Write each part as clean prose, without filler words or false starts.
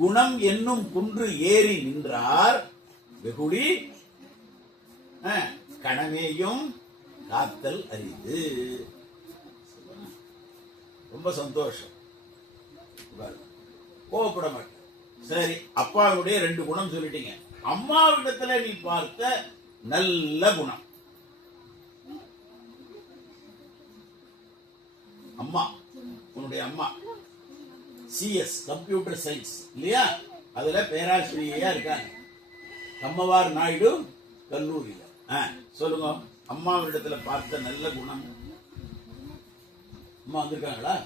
குணம் என்னும் குன்று ஏறி நின்றார் வெகுளி கணமேயும் காத்தல் அரிது. ரொம்ப சந்தோஷம், கோவப்பட மாட்டேன். சரி, அப்பாவுடைய 2 குணம் சொல்லிட்டீங்க. அம்மாவிடத்துல நீ பார்த்த நல்ல குணம். அம்மா, உன்னுடைய அம்மா சிஎஸ் கம்ப்யூட்டர் சயின்ஸ் இல்லையா, அதுல பேராசிரியையா இருக்காங்க, கம்மவார் நாயுடு கல்லூரியில. சொல்லுங்க, அம்மாவிடத்துல பார்த்த நல்ல குணம். அம்மா வந்திருக்காங்களா?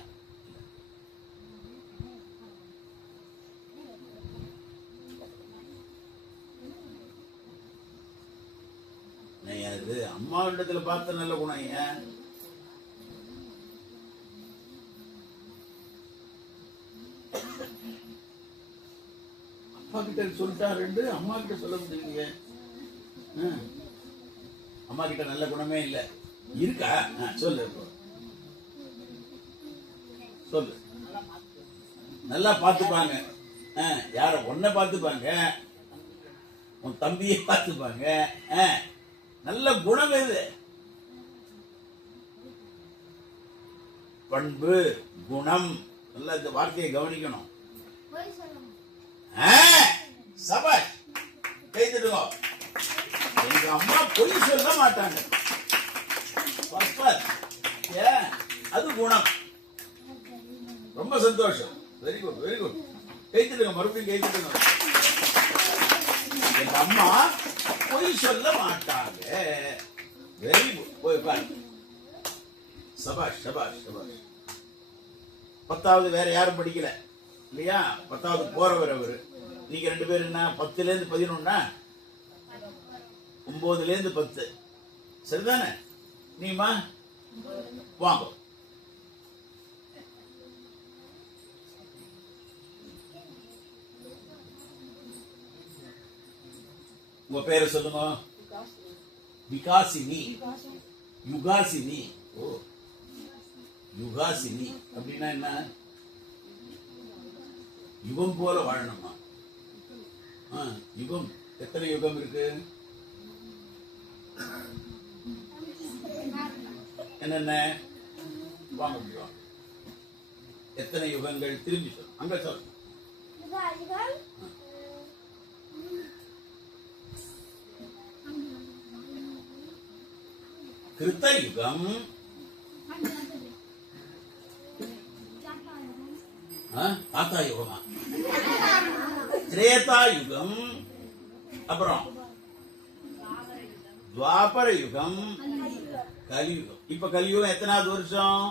அது அம்மாவிடத்துல பார்த்த நல்ல குணம் ஏன்? அப்பா கிட்ட சொல்லிட்டா 2, அம்மா கிட்ட சொல்ல முடியலையே. அம்மா கிட்ட நல்ல குணமே இல்ல இருக்கா? சொல்லு சொல்லு. நல்லா பார்த்துப்பாங்க. யார? உன்னை பார்த்துப்பாங்க, உன் தம்பியை பார்த்துப்பாங்க. நல்ல குணம் எது? பண்பு, குணம். நல்ல இந்த வார்த்தையை கவனிக்கணும். சபாஷ், கைத்துடுங்க. எங்க அம்மா பொய் சொல்ல மாட்டாங்க. அது குணம். ரொம்ப சந்தோஷம். Very good, very good. கைத்துடுங்க, மறுபடியும் கைத்துடுங்க. எங்க அம்மா பொய் சொல்ல மாட்டாங்க. Very good. போய் பாரு. சபாஷ், சபாஷ், சபாஷ். 10வது வேற யாரும் படிக்கல இல்லையா? 10வது போறவர் அவரு. நீங்க 2 பேரும் என்ன 10ல இருந்து 11, 9ல இருந்து 10, சரிதானே? நீமா வாங்க. உங்க பேரை சொல்லுங்க. விகாசினி. யுகாசினி. ஓ, யுகாசினி அப்படின்னா என்ன? யுகம் போல வாழணுமா? யுகம், எத்தனை யுகம் இருக்கு? என்னென்ன? வாங்க முடியும். எத்தனை யுகங்கள்? திரும்பி சொல். அங்க சொல். கிருத்த யுகம், தாத்தா யுகமா? திரேதா யுகம், அப்புறம் துவாபர யுகம், கலியுகம். இப்ப கலியுகம் எத்தனாவது வருஷம்?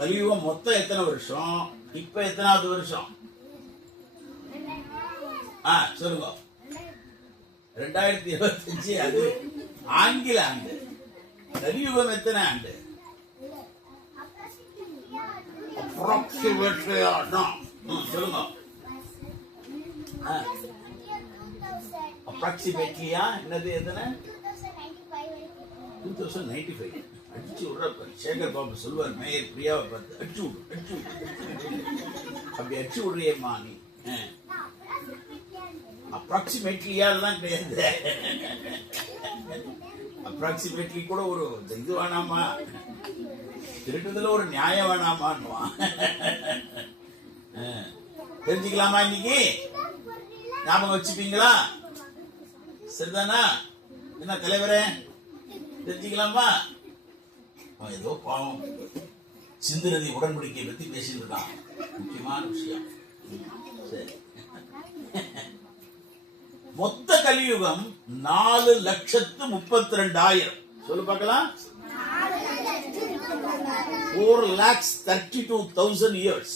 கலியுகம் மொத்தம் எத்தனை வருஷம்? இப்ப எத்தனாவது வருஷம்? சொல்லுங்க. 2025. அது ஆங்கில ஆண்டு. கலியுகம் எத்தனை ஆண்டு? சொல்லுங்க. அப்ராக்சிமேட்லியா என்னது? எத்தனை? 2095. அடிச்சு விடுற சேகர் பாபு சொல்லுவார், மேயர் பிரியாவை பார்த்து, அடிச்சு விடு, அடிச்சு விடு. அப்படி அடிச்சு விடுறியம்மா நீ. அப்ராக்சிமேட்லியா தான் கிடையாது. அப்ராக்சிமேட்லி கூட ஒரு இது வேணாமா? திருட்டுதுல ஒரு நியாயம் வேணாமான்னுவான். தெரிஞ்சுக்கலாமா? இன்னைக்கு ஞாபகம் வச்சுப்பீங்களா? சரிதானா? என்ன தலைவரே, தெரிஞ்சுக்கலாமா? ஏதோ பாவம் சிந்து நதி உடன்படிக்கை பத்தி பேசிட்டு இருக்கான். முக்கியமான விஷயம். சரி, மொத்த கலியுகம் 4,32,000. சொல்லு பார்க்கலாம். 4,32,000 years.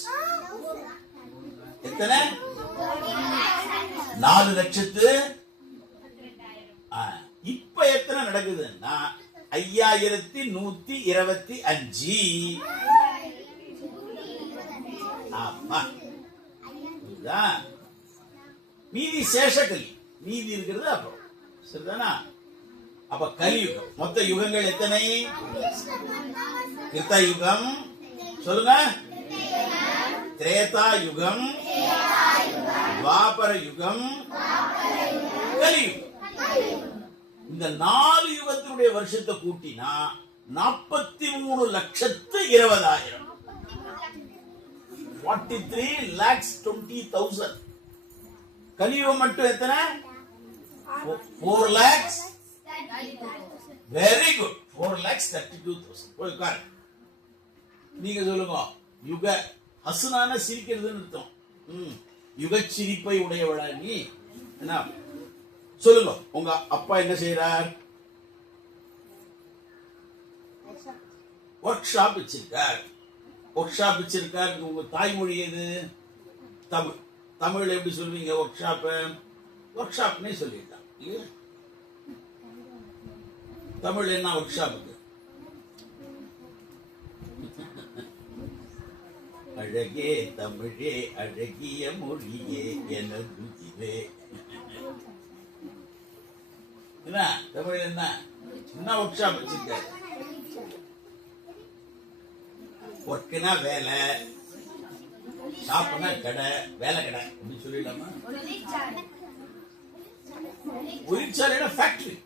எத்தனை? 4 லட்சத்து. இப்ப எத்தனை நடக்குதுன்னா 5,125. ஆமா, மீதி சேஷகலி, மீதி இருக்கிறது அப்புறம். சரிதானா? அப்ப கலியுகம் மொத்த யுகங்கள் எத்தனை? கிருத்த யுகம் சொல்லுங்க, திரேதா யுகம், துவாபர யுகம், கலியுகம். இந்த 4 யுகத்தினுடைய வருஷத்தை கூட்டினா 43,20,000. 43,20,000. கலியுகம் மட்டும் எத்தனை? 4 lakhs. Very good. 4,32,000. போய் உட்காரு. நீங்க சொல்லுங்க. யுக ஹசுனான சிரிக்கிறதுன்னு அர்த்தம். யுக சிரிப்பை உடையவளா நீ? என்ன சொல்லுங்க. உங்க அப்பா என்ன செய்யறார்? ஒர்க் ஷாப் வச்சிருக்கார். ஒர்க் ஷாப் வச்சிருக்கார். உங்க தாய்மொழி எது? தமிழ். தமிழ்ல எப்படி சொல்வீங்க ஒர்க் ஷாப்? ஒர்க் ஷாப்னே சொல்லிட்டான் இல்லையா? தமிழ் என்ன ஒர்க் ஷாப்புக்கு? அழகே தமிழே அழகிய மொழியே எனது இதே. என்ன தமிழ் என்ன ஒர்க் ஷாப் வச்சிருக்காரு? ஒர்க்குனா வேலை, ஷாப்னா கடை, வேலை கடை அப்படின்னு சொல்லிடலாமா? தொழிற்சாலைனா ஃபேக்டரி.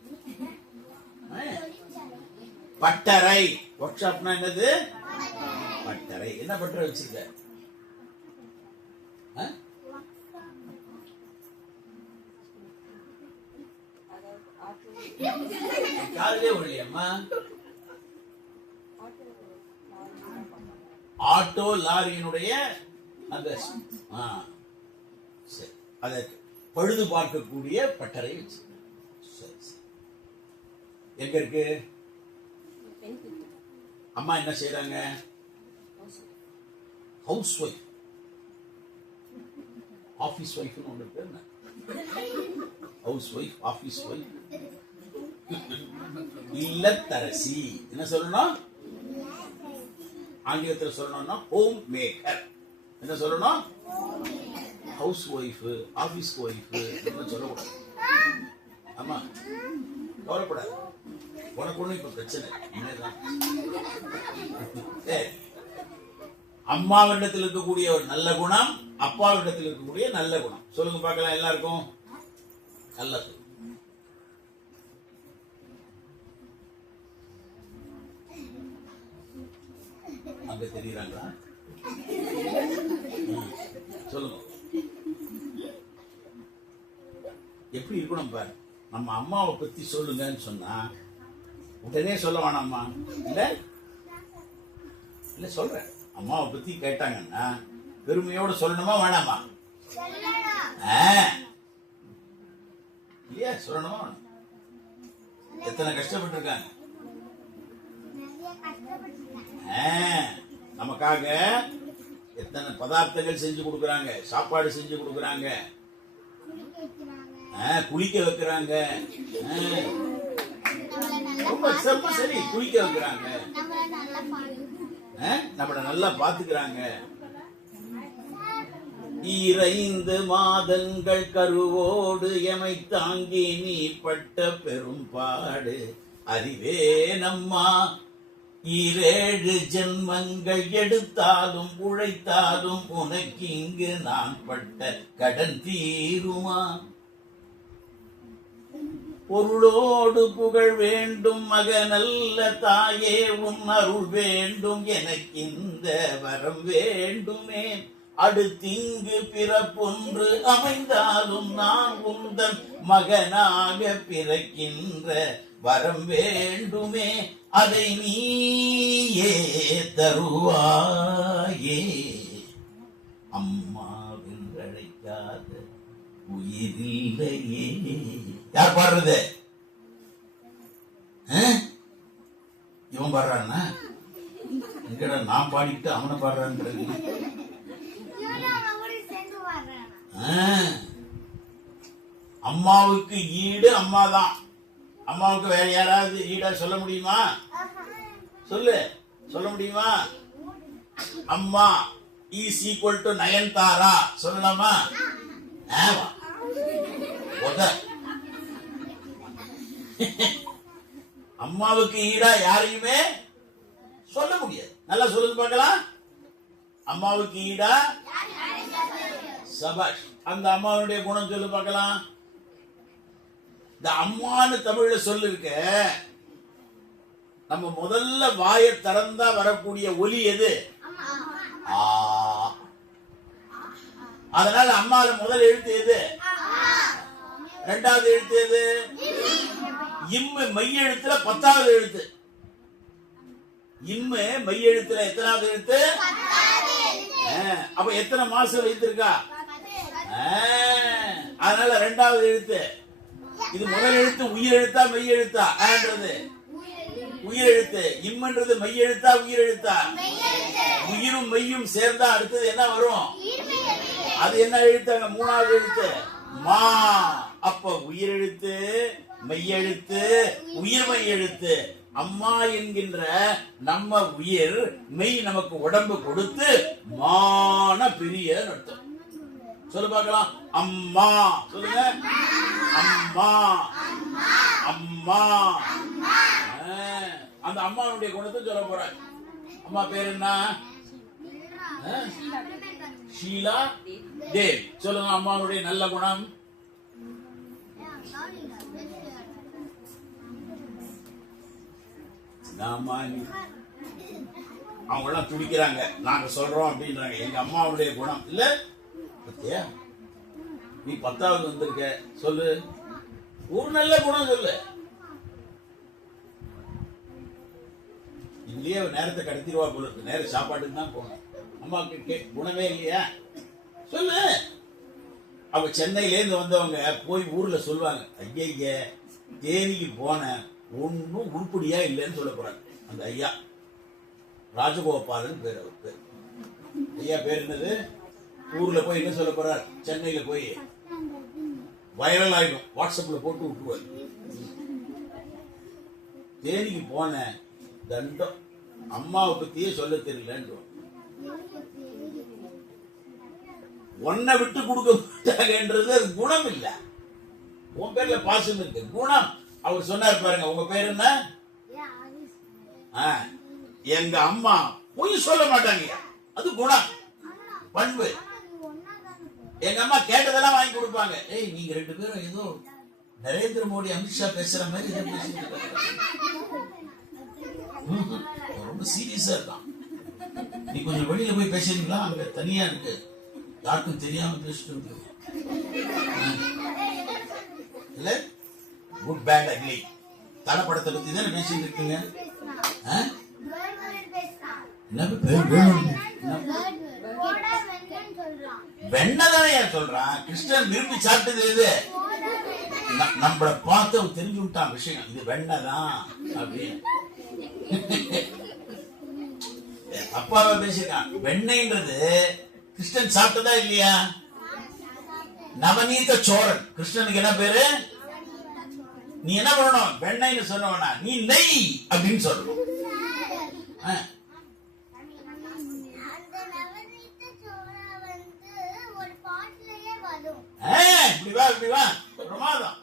பட்டறை. ஒர்க் ஷாப்னா என்னது? பட்டறை. என்ன பட்டறை வச்சிருக்க? காலையிலே ஒழியம்மா ஆட்டோ லாரியினுடைய அந்த அதை பழுது பார்க்கக்கூடிய பட்டறை வச்சு. எங்க இருக்கு? அம்மா என்ன செய்யறாங்க? House wife. ஆபீஸ் ஒய்ஃப் ஒன்று இருக்கு. ஹவுஸ் ஒய்ஃப், ஆபீஸ் ஒய்ஃப், இல்லத்தரசி. என்ன சொல்லணும்? ஆங்கிலத்தில் சொல்லணும்னா ஹோம் மேக்கர். என்ன சொல்லணும்? ஹவுஸ் ஒய்ஃப், ஆபீஸ் ஒய்ஃப் சொல்லக்கூடாது. ஆமா, கவலைப்படாது. உனக்கு ஒண்ணு இப்ப பிரச்சனை. அம்மாவிடத்தில் இருக்கக்கூடிய ஒரு நல்ல குணம், அப்பாவிடத்தில் இருக்கக்கூடிய நல்ல குணம் சொல்லுங்க பார்க்கலாம். எல்லாருக்கும் நல்லது. அங்க தெரியுறாங்களா? சொல்லுங்க. எப்படி இருக்கணும் பாரு. நம்ம அம்மாவை பத்தி சொல்லுங்கன்னு சொன்னா உடனே சொல்ல வேணாமா? இல்ல இல்ல சொல்றேன். அம்மாவை பத்தி கேட்டாங்கன்னா பெருமையோட சொல்லணுமா வேணாமா? இல்லையா? சொல்லணுமா? எத்தனை கஷ்டப்பட்டு இருக்காங்க நமக்காக. எத்தனை பதார்த்தங்கள் செஞ்சு கொடுக்கறாங்க, சாப்பாடு செஞ்சு கொடுக்கறாங்க, குளிக்க வைக்கிறாங்க. சரி, குளிக்க வைக்கிறாங்க, நம்மள நல்லா பாத்துக்கிறாங்க. 2 மாதங்கள் கருவோடு எமை தாங்கி நீ பட்ட பெரும்பாடு அறிவே நம்மா. 7 ஜென்மங்கள் எடுத்தாலும் உழைத்தாலும் உனக்கு இங்கு நான் பட்ட கடன் தீருமா. பொருளோடு புகழ் வேண்டும் மகனல்ல தாயே, உன் அருள் வேண்டும் எனக்கு இந்த வரம் வேண்டுமே. அடுத்திங்கு பிறப்பொன்று அமைந்தாலும் நான் உந்தன் மகனாக பிறக்கின்ற வரம் வேண்டுமே. அதை நீயே தருவாயே. அம்மாவில் அழைக்காத உயிரில்லையே. யார் பாடுறது? இவன் பாடுறான்னா எங்கடா நான் பாடிட்டு அவனை பாடுறான்றது? அம்மாவுக்கு ஈடு அம்மாதான். அம்மாவுக்கு வேற யாராவது ஈடா சொல்ல முடியுமா? சொல்ல முடியுமா? அம்மா இஸ் ஈக்குவல் டு நயன்தாரா சொல்லலாமா? அம்மாவுக்கு ஈடா யாரையுமே சொல்ல முடியாது. நல்லா சொல்லுங்க பார்க்கலாம். அம்மாவுக்கு ஈடா? சபாஷ். அந்த அம்மாவுடைய குணம் சொல்லு பார்க்கலாம். இந்த அம்மான்னு தமிழ்ல சொல்லு இருக்க, நம்ம முதல்ல வாயை திறந்தா வரக்கூடிய ஒலி எது? ஆ. அதனால அம்மால முதல் எழுத்து எது? இரண்டாவது எழுத்து எது? இம்மு மெய் எழுத்துல 10வது எழுத்து. இம்மு மெய் எழுத்துல எத்தனாவது எழுத்து? அப்ப எத்தனை மாசம் வைத்திருக்கா? அதனால இரண்டாவது எழுத்து. இது முதல் எழுத்து உயிர் எழுத்தா மெய் எழுத்தா? உயிர் எழுத்து. இம்ன்றது மெய் எழுத்தா உயிர் எழுத்தா? உயிரும் மெய்யும் சேர்ந்தா அடுத்தது என்ன வரும்? அது என்ன எழுத்தாங்க? 3வது எழுத்து மா. அப்ப உயிர் எழுத்து, மெய்யெழுத்து, உயிர்மை எழுத்து. அம்மா என்கின்ற நம்ம உயிர் மெய் நமக்கு உடம்பு கொடுத்து மான பெரிய அர்த்தம். சொல்லு பார்க்கலாம். அம்மா சொல்லுங்க. அம்மா அம்மா. அந்த அம்மாவுடைய குணத்தை சொல்ல போற. அம்மா பேர் என்ன? ஷீலா தேவ். சொல்லுங்க அம்மாவுடைய நல்ல குணம். அவங்க எல்லாம் துடிக்கிறாங்க, நாங்க சொல்றோம் அப்படின்றாங்க. எங்க அம்மாவுடைய குணம் இல்ல. நீ 10வது வந்திருக்க, சொல்லு ஒரு நல்ல குணம் சொல்லு. இதுலயே நேரத்தை கடத்திடுவா போல இருக்கு. நேர சாப்பாட்டுக்கு தான் போகணும். அம்மாவுக்கு குணமே இல்லையா? சொல்லு. அவ சென்னையில இருந்து வந்தவங்க போய் ஊர்ல சொல்லுவாங்க, ஐயா தேனிக்கு போன ஒன்னும் உருப்படியா இல்லைன்னு சொல்ல போறாங்க. அந்த ஐயா ராஜகோபாலன் பேர். அவர் பேர் ஐயா பேர் என்னது? ஊர்ல போய் என்ன சொல்ல போறார்? சென்னையில போய் வைரல் ஆயிடும், வாட்ஸ்அப்ல போட்டு விட்டுருவார். தேனிக்கு போன தண்டம், அம்மாவை பத்தியே சொல்ல தெரியலன்னு. ஒன்ன விட்டு கொடுக்க மாட்டாங்கன்றது அது குணம் இல்ல. உன் பேர்ல பாசம் இருக்கு, குணம். அவர் சொன்னார் பாருங்க, உங்க பேர் என்ன? எங்க அம்மா பொய் சொல்ல மாட்டாங்க, அது குணம், பண்பு. எங்க அம்மா கேட்டதெல்லாம் வாங்கி கொடுப்பாங்க. ஏய் நீங்க 2 பேரும் ஏதோ நரேந்திர மோடி அமித்ஷா பேசுற மாதிரி இதை பேசிட்டு ரொம்ப சீரியஸா இருக்கான். நீ கொஞ்சம் வெளியில போய் பேசுறீங்களா? அங்க தனியா இருக்கு, யாருக்கும் தெரியாம பேசிட்டு இருக்கு. இல்ல குட் பேட் அக்லி தலப்படத்தை பத்தி தானே பேசிட்டு இருக்கீங்க. வெண்ணதானே சொல்றான். கிருஷ்ணன் விரும்பி சாப்பிட்டது எது? நம்மள பார்த்து தெரிஞ்சு விட்டான் விஷயம், இது வெண்ணதான் அப்படின்னு. அப்பாவை பேசிருக்கான். வெண்ணெய்ன்றது கிருஷ்ணன் சாப்பிட்டதா இல்லையா? நவநீத சோரன். கிருஷ்ணனுக்கு என்ன பேரு? நீ என்ன பண்ணணும்? வெண்ணெய்னு சொன்னவனா நீ நெய் அப்படின்னு சொல்லணும். இப்படி வா இப்படி வா, பிரமாதம்.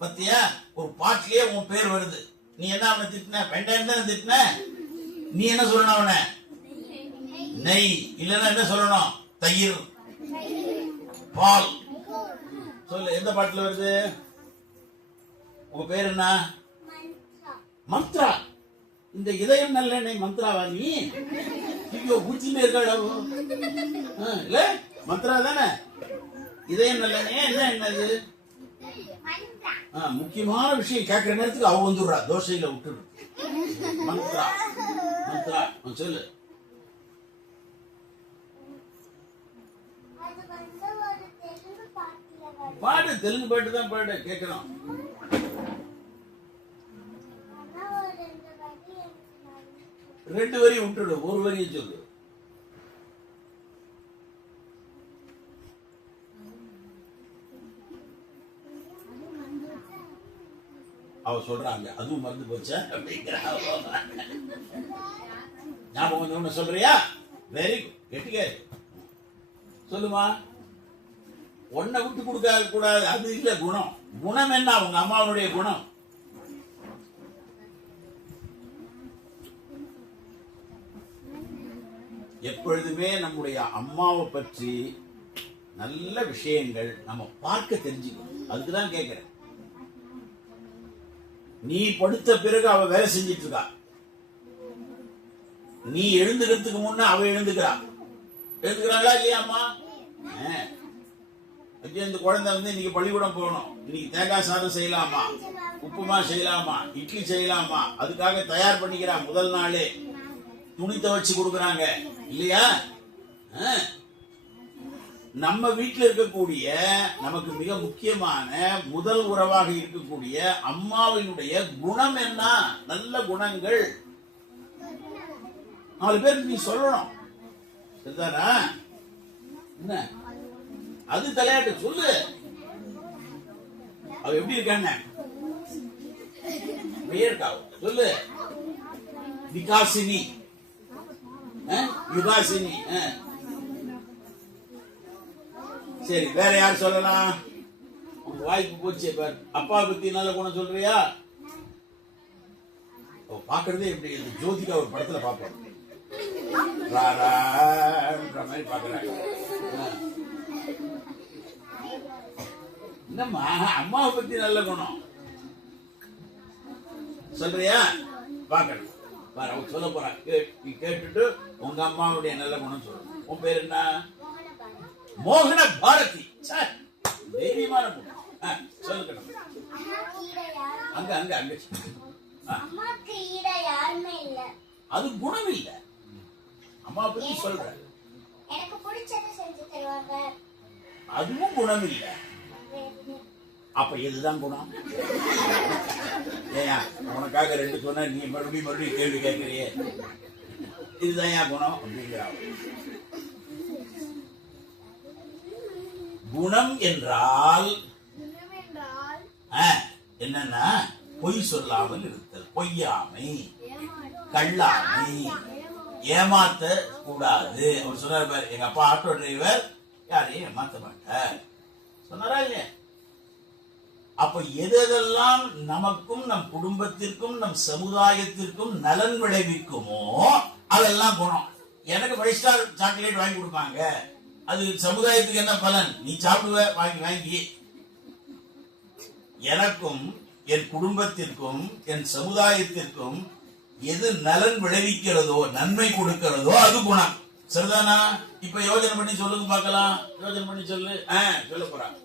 பத்தியா ஒரு பாட்டிலேயே உன் பேர் வருது. நீ என்ன அவனை திட்டின? வெண்டைன்னு தானே திட்டின. நீ என்ன சொல்லணும்? அவனை நெய் இல்லைன்னா என்ன சொல்லணும்? தயிர், பால் சொல்லு. எந்த பாட்டுல வருது? உங்க பேர் என்ன? மந்த்ரா. இந்த இதயம் நல்ல மந்த்ராவா நீ? ஐயோ பூச்சிமே இருக்காடா. இல்ல மந்த்ரா தானே. இதயம் நல்ல என்ன என்னது? முக்கியமான விஷயம் கேட்கிற நேரத்துக்கு அவ வந்துடுறா, தோசையில விட்டுரு. மந்த்ரா மந்த்ரா சொல்லு. பாடு, தெலுங்கு பாட்டு தான் பாடு, கேட்கணும். ரெண்டு வரி விட்டுடு, ஒரு வரியை சொல்லு. அவ சொல்றாங்க அதுவும் மறந்து போச்சா அப்படிங்கிற ஞாபகம் வந்து ஒண்ணு சொல்றியா? வெரி குட், கெட்டிக்காரு. சொல்லுமா. ஒன்ன விட்டு கொடுக்க கூடாது, அது இல்ல குணம். குணம் என்ன? அவங்க அம்மாவுடைய குணம். எப்பொழுதுமே நம்முடைய அம்மாவை பற்றி நல்ல விஷயங்கள் நம்ம பார்க்க தெரிஞ்சுக்கணும். அதுக்குதான் கேட்கிறேன். நீ படுத்த பிறகு அவ வேலை செஞ்சிட்டு இருக்கா. நீ எழுந்துக்கிறதுக்கு முன்ன அவ எழுந்துக்கிறா. எழுந்துக்கிறாங்களா இல்லையா அம்மா? இந்த குழந்தை இன்னைக்கு பள்ளிக்கூடம் போகணும், இன்னைக்கு தேங்காய் சாதம் செய்யலாமா, உப்புமா செய்யலாமா, இட்லி செய்யலாமா, அதுக்காக தயார் பண்ணிக்கிறா. முதல் நாளே துணி துவைச்சு கொடுக்குறாங்க இல்லையா? நம்ம வீட்டில் இருக்கக்கூடிய நமக்கு மிக முக்கியமான முதல் உறவாக இருக்கக்கூடிய அம்மாவினுடைய குணம் என்ன? நல்ல குணங்கள் 4 பேருக்கு நீ சொல்லணும். சரிதானா? என்ன அது தலையாட்டு சொல்லு. அவ எப்படி இருக்காங்க சொல்லு. விகாசினி, யுகாசினி. சரி, வேற யார் சொல்லலாம்? உங்க வாய்ப்பு போச்சு. அப்பா பத்தி நல்ல குணம் சொல்றியா? பாக்குறதே எப்படி ஜோதிகா ஒரு படத்துல பாப்போம் மாதிரி பாக்குறாங்க. என்னம்மா அம்மாவை பத்தி நல்ல குணம் சொல்றியா? பாக்கணும் பாரு, அவங்க சொல்ல போறான். கேட்டுட்டு உங்க அம்மாவுடைய நல்ல குணம் சொல்லணும். உன் பேர் என்ன? மோகன பாரதி. தைரியமான குணம் சொல்லணும். அங்க அங்க அங்க அது குணம் இல்ல. அம்மா பத்தி சொல்ற அதுவும் குணம் இல்ல. அப்ப எதுதான் குணம்? ஏயா உனக்காக 2 சொன்ன நீ மறுபடியும் கேள்வி கேட்கிறியே, இதுதான் ஏன் குணம் அப்படிங்கிற. குணம் என்றால் என்னன்னா பொய் சொல்லாமல் இருத்தல், பொய்யாமை, கள்ளாமை, ஏமாத்த கூடாது. அவர் சொன்னார் பாரு, எங்க அப்பா ஆட்டோ டிரைவர், யாரையும் ஏமாத்த மாட்டார் சொன்னாரா இல்லையா? அப்ப எதெல்லாம் நமக்கும் நம் குடும்பத்திற்கும் நம் சமுதாயத்திற்கும் நலன் விளைவிக்குமோ அதெல்லாம் குணம். எனக்கு 5 ஸ்டார் சாக்லேட் வாங்கி கொடுப்பாங்க, அது சமுதாயத்துக்கு என்ன பலன்? நீ சாப்பிடுவ வாங்கி வாங்கி. எனக்கும் என் குடும்பத்திற்கும் என் சமுதாயத்திற்கும் எது நலன் விளைவிக்கிறதோ நன்மை கொடுக்கிறதோ அது குணம். சரிதானா? இப்ப யோசனை பண்ணி சொல்லுங்க பார்க்கலாம். யோசனை பண்ணி சொல்லு. சொல்ல போறாங்க.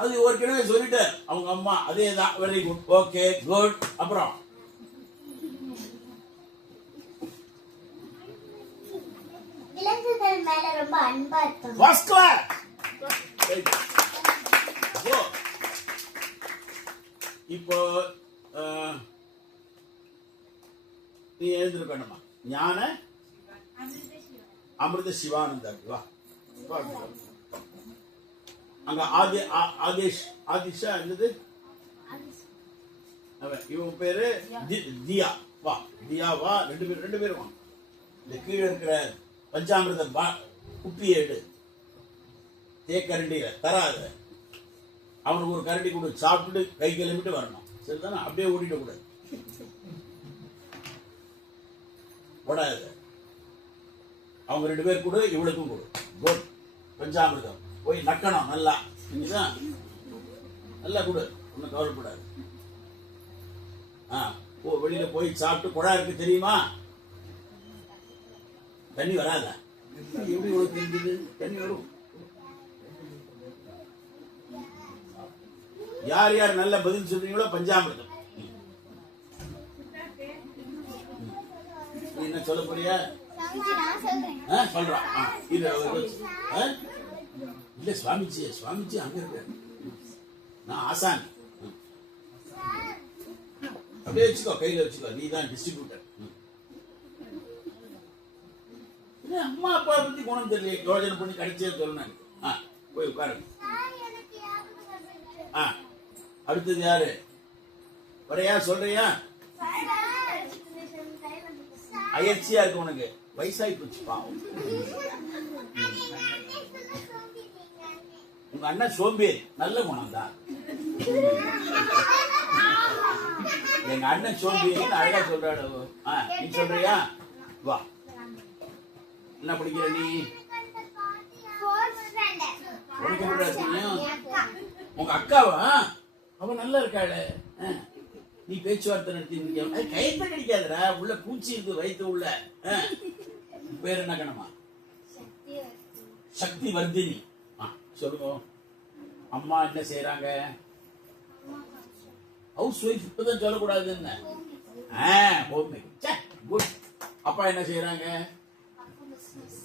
அது ஒரு கிழமை சொல்லிட்டு அவங்க அம்மா அதேதான். Very good, okay good. அப்புறம் விலங்குகள் மேல ரொம்ப அன்பா இருப்பாங்க. First class. இப்போ நீ எழுந்திருக்கணுமா? ஞான அமிர்த சிவானந்தர் வா. அங்க ஆதிஷா இருந்தது. இவன் பேரு தியா. வா தியா வா. 2 பேரும் வா. இந்த கீழே இருக்கிற பஞ்சாமிரத குப்பியை எடு, தேக்கரண்டியில தராத. அவனுக்கு ஒரு கரண்டி கொடு, சாப்பிட்டு கை கிளம்பிட்டு வரணும். சரிதானே? அப்படியே ஓடிட்ட கூடாது, ஓடாது. அவங்க 2 பேர் கொடு, இவளுக்கும் கொடு. குட். பஞ்சாமிரதம் போய் நக்கணும் நல்லா. இதுதான் நல்லா கொடு, ஒன்னும் கவலைப்படாது. வெளியில போய் சாப்பிட்டு குழா இருக்கு தெரியுமா? தண்ணி வராத. எப்படி ஒரு தெரிஞ்சது? தண்ணி வரும். யார் யார் நல்ல பதில் சொல்றீங்களோ பஞ்சாமிரதம். என்ன சொல்ல போறியா? சொல்றான். இல்ல சுவாமிஜி, சுவாமிஜி அங்க இருக்க, நான் ஆசான். அப்படியே வச்சுக்கோ, கையில வச்சுக்கோ. நீ தான் டிஸ்ட்ரிபியூட்டர். அம்மா அப்பா பத்தி குணம் தெரியல, யோஜனை பண்ணி கடிச்சே சொல்லணும். போய் உட்காருங்க. அடுத்தது யாரு? வரையா சொல்றியா? அயற்சியா இருக்கு உனக்கு, வயசாகி போச்சு பாவம். உங்க அண்ணன் சோம்பேறி, நல்ல குணம் தான். எங்க அண்ணன் சோம்பேறி அழகா சொல்றாடு. நீ சொல்றியா? வா. என்ன படிக்கிற நீ? உங்க அக்காவா? அவ நல்லா இருக்காளே. நீ பேச்சுவார்த்தை நடத்தி கைத்த கிடைக்காதுடா. உள்ள பூச்சி இருக்கு வயிற்று உள்ள. பேர் என்ன கணமா? சக்தி வர்தினி. சொல்லுங்க. அம்மா என்ன செய்யறாங்க? House wife. இப்பதான் சொல்லக்கூடாது. என்ன ஹோம் மேக்கர். குட். அப்பா என்ன செய்யறாங்க?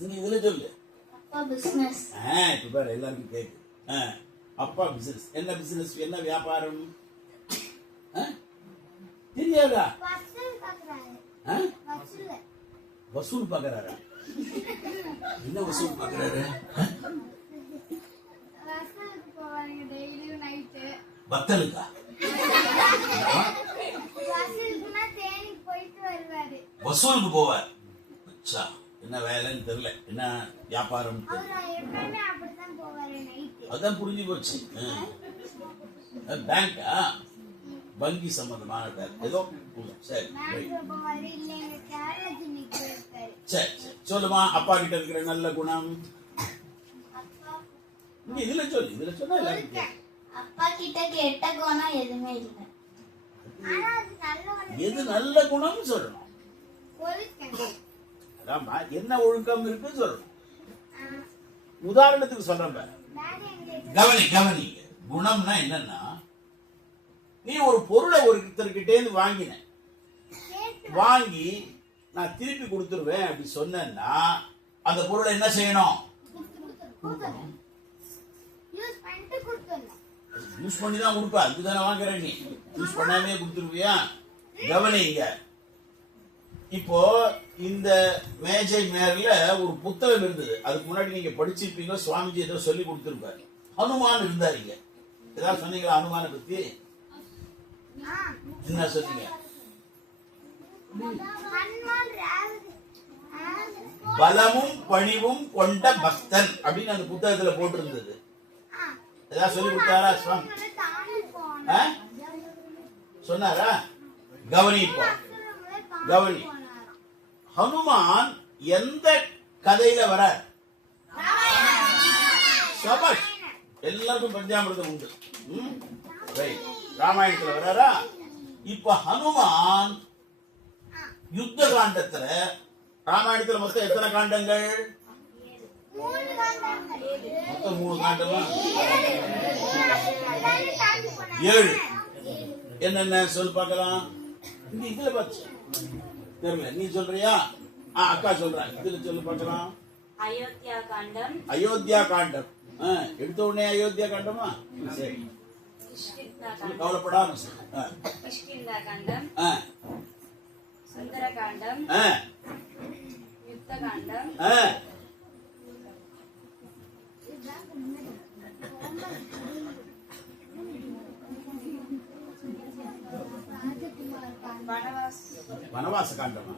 நீ இதுல சொல்லு. இப்ப பாரு எல்லாருக்கும் கேக்கு. அப்பா பிசினஸ். என்ன பிசினஸ்? என்ன வியாபாரம்? தெரியாதா? வசூல் பாக்குறாரா? என்ன வசூல் பாக்குறாரு? பத்தலுக்கா? வசூலுக்கு போவார். என்ன வேலைன்னு தெரியல. என்ன வியாபாரம்? அதான் புரிஞ்சு போச்சு. பேங்கா? வங்கி சம்பந்தமான ஏதோ. சரி சரி சரி. சொல்லுமா அப்பா கிட்ட இருக்கிற நல்ல குணம். இதுல சொல்லு. இதுல சொன்னா அப்பா கிட்ட கெட்ட குணம் எதுவுமே இல்லை. எது நல்ல குணம்னு சொல்லணும். என்ன ஒழுக்கம் இருக்குன்னு சொல்லணும். உதாரணத்துக்கு சொல்றேன். கவனிங்க. குணம்னா என்னன்னா, நீ ஒரு பொருளை ஒருத்தர்கிட்டே வாங்கின, வாங்கி நான் திருப்பி கொடுத்துருவேன் அப்படி சொன்னா அந்த பொருளை என்ன செய்யணும்? யூஸ் பண்ணி தான் கொடுப்ப. அதுதானே வாங்குற. நீ யூஸ் பண்ணாமே கொடுத்துருவியா? கவனிங்க. இப்போ இந்த மேஜை மேல ஒரு புத்தகம் இருந்தது. அதுக்கு முன்னாடி நீங்க படிச்சிருப்பீங்க. சுவாமிஜி ஏதோ சொல்லி கொடுத்திருப்பாரு. ஹனுமான் இருந்தாருங்க. ஏதாவது சொன்னீங்களா ஹனுமான பத்தி? என்ன சொன்னீங்க? பலமும் பணிவும் கொண்ட பக்தன் அப்படின்னு அந்த புத்தகத்துல போட்டிருந்தது. ஏதாவது சொல்லி கொடுத்தாரா சுவாமி? சொன்னாரா? கவனிப்போ. கவனி. ஹனுமான் எந்த கதையில வர? சபாஷ். எல்லாருக்கும் பஞ்சாமிரதம் உண்டு. ராமாயணத்துல வராரா? இப்ப ஹனுமான் யுத்த காண்டத்துல, ராமாயணத்துல மொத்தம் எத்தனை காண்டங்கள்? மொத்தம் 3 காண்டமா? 7. என்னென்ன சொல் பார்க்கலாம். இதுல பார்த்து தெரியல. நீ சொல்றியா? அக்கா சொல்றாங்க. இதுல சொல்லு பார்க்கலாம். அயோத்தியா காண்டம். அயோத்தியா காண்டம். எடுத்த உடனே அயோத்தியா காண்டமா? சரி, கவலைப்படாம கிஷ்கிந்தா காண்டம், சுந்தர காண்டம், யுத்த காண்டம், வனவாச காண்டமா?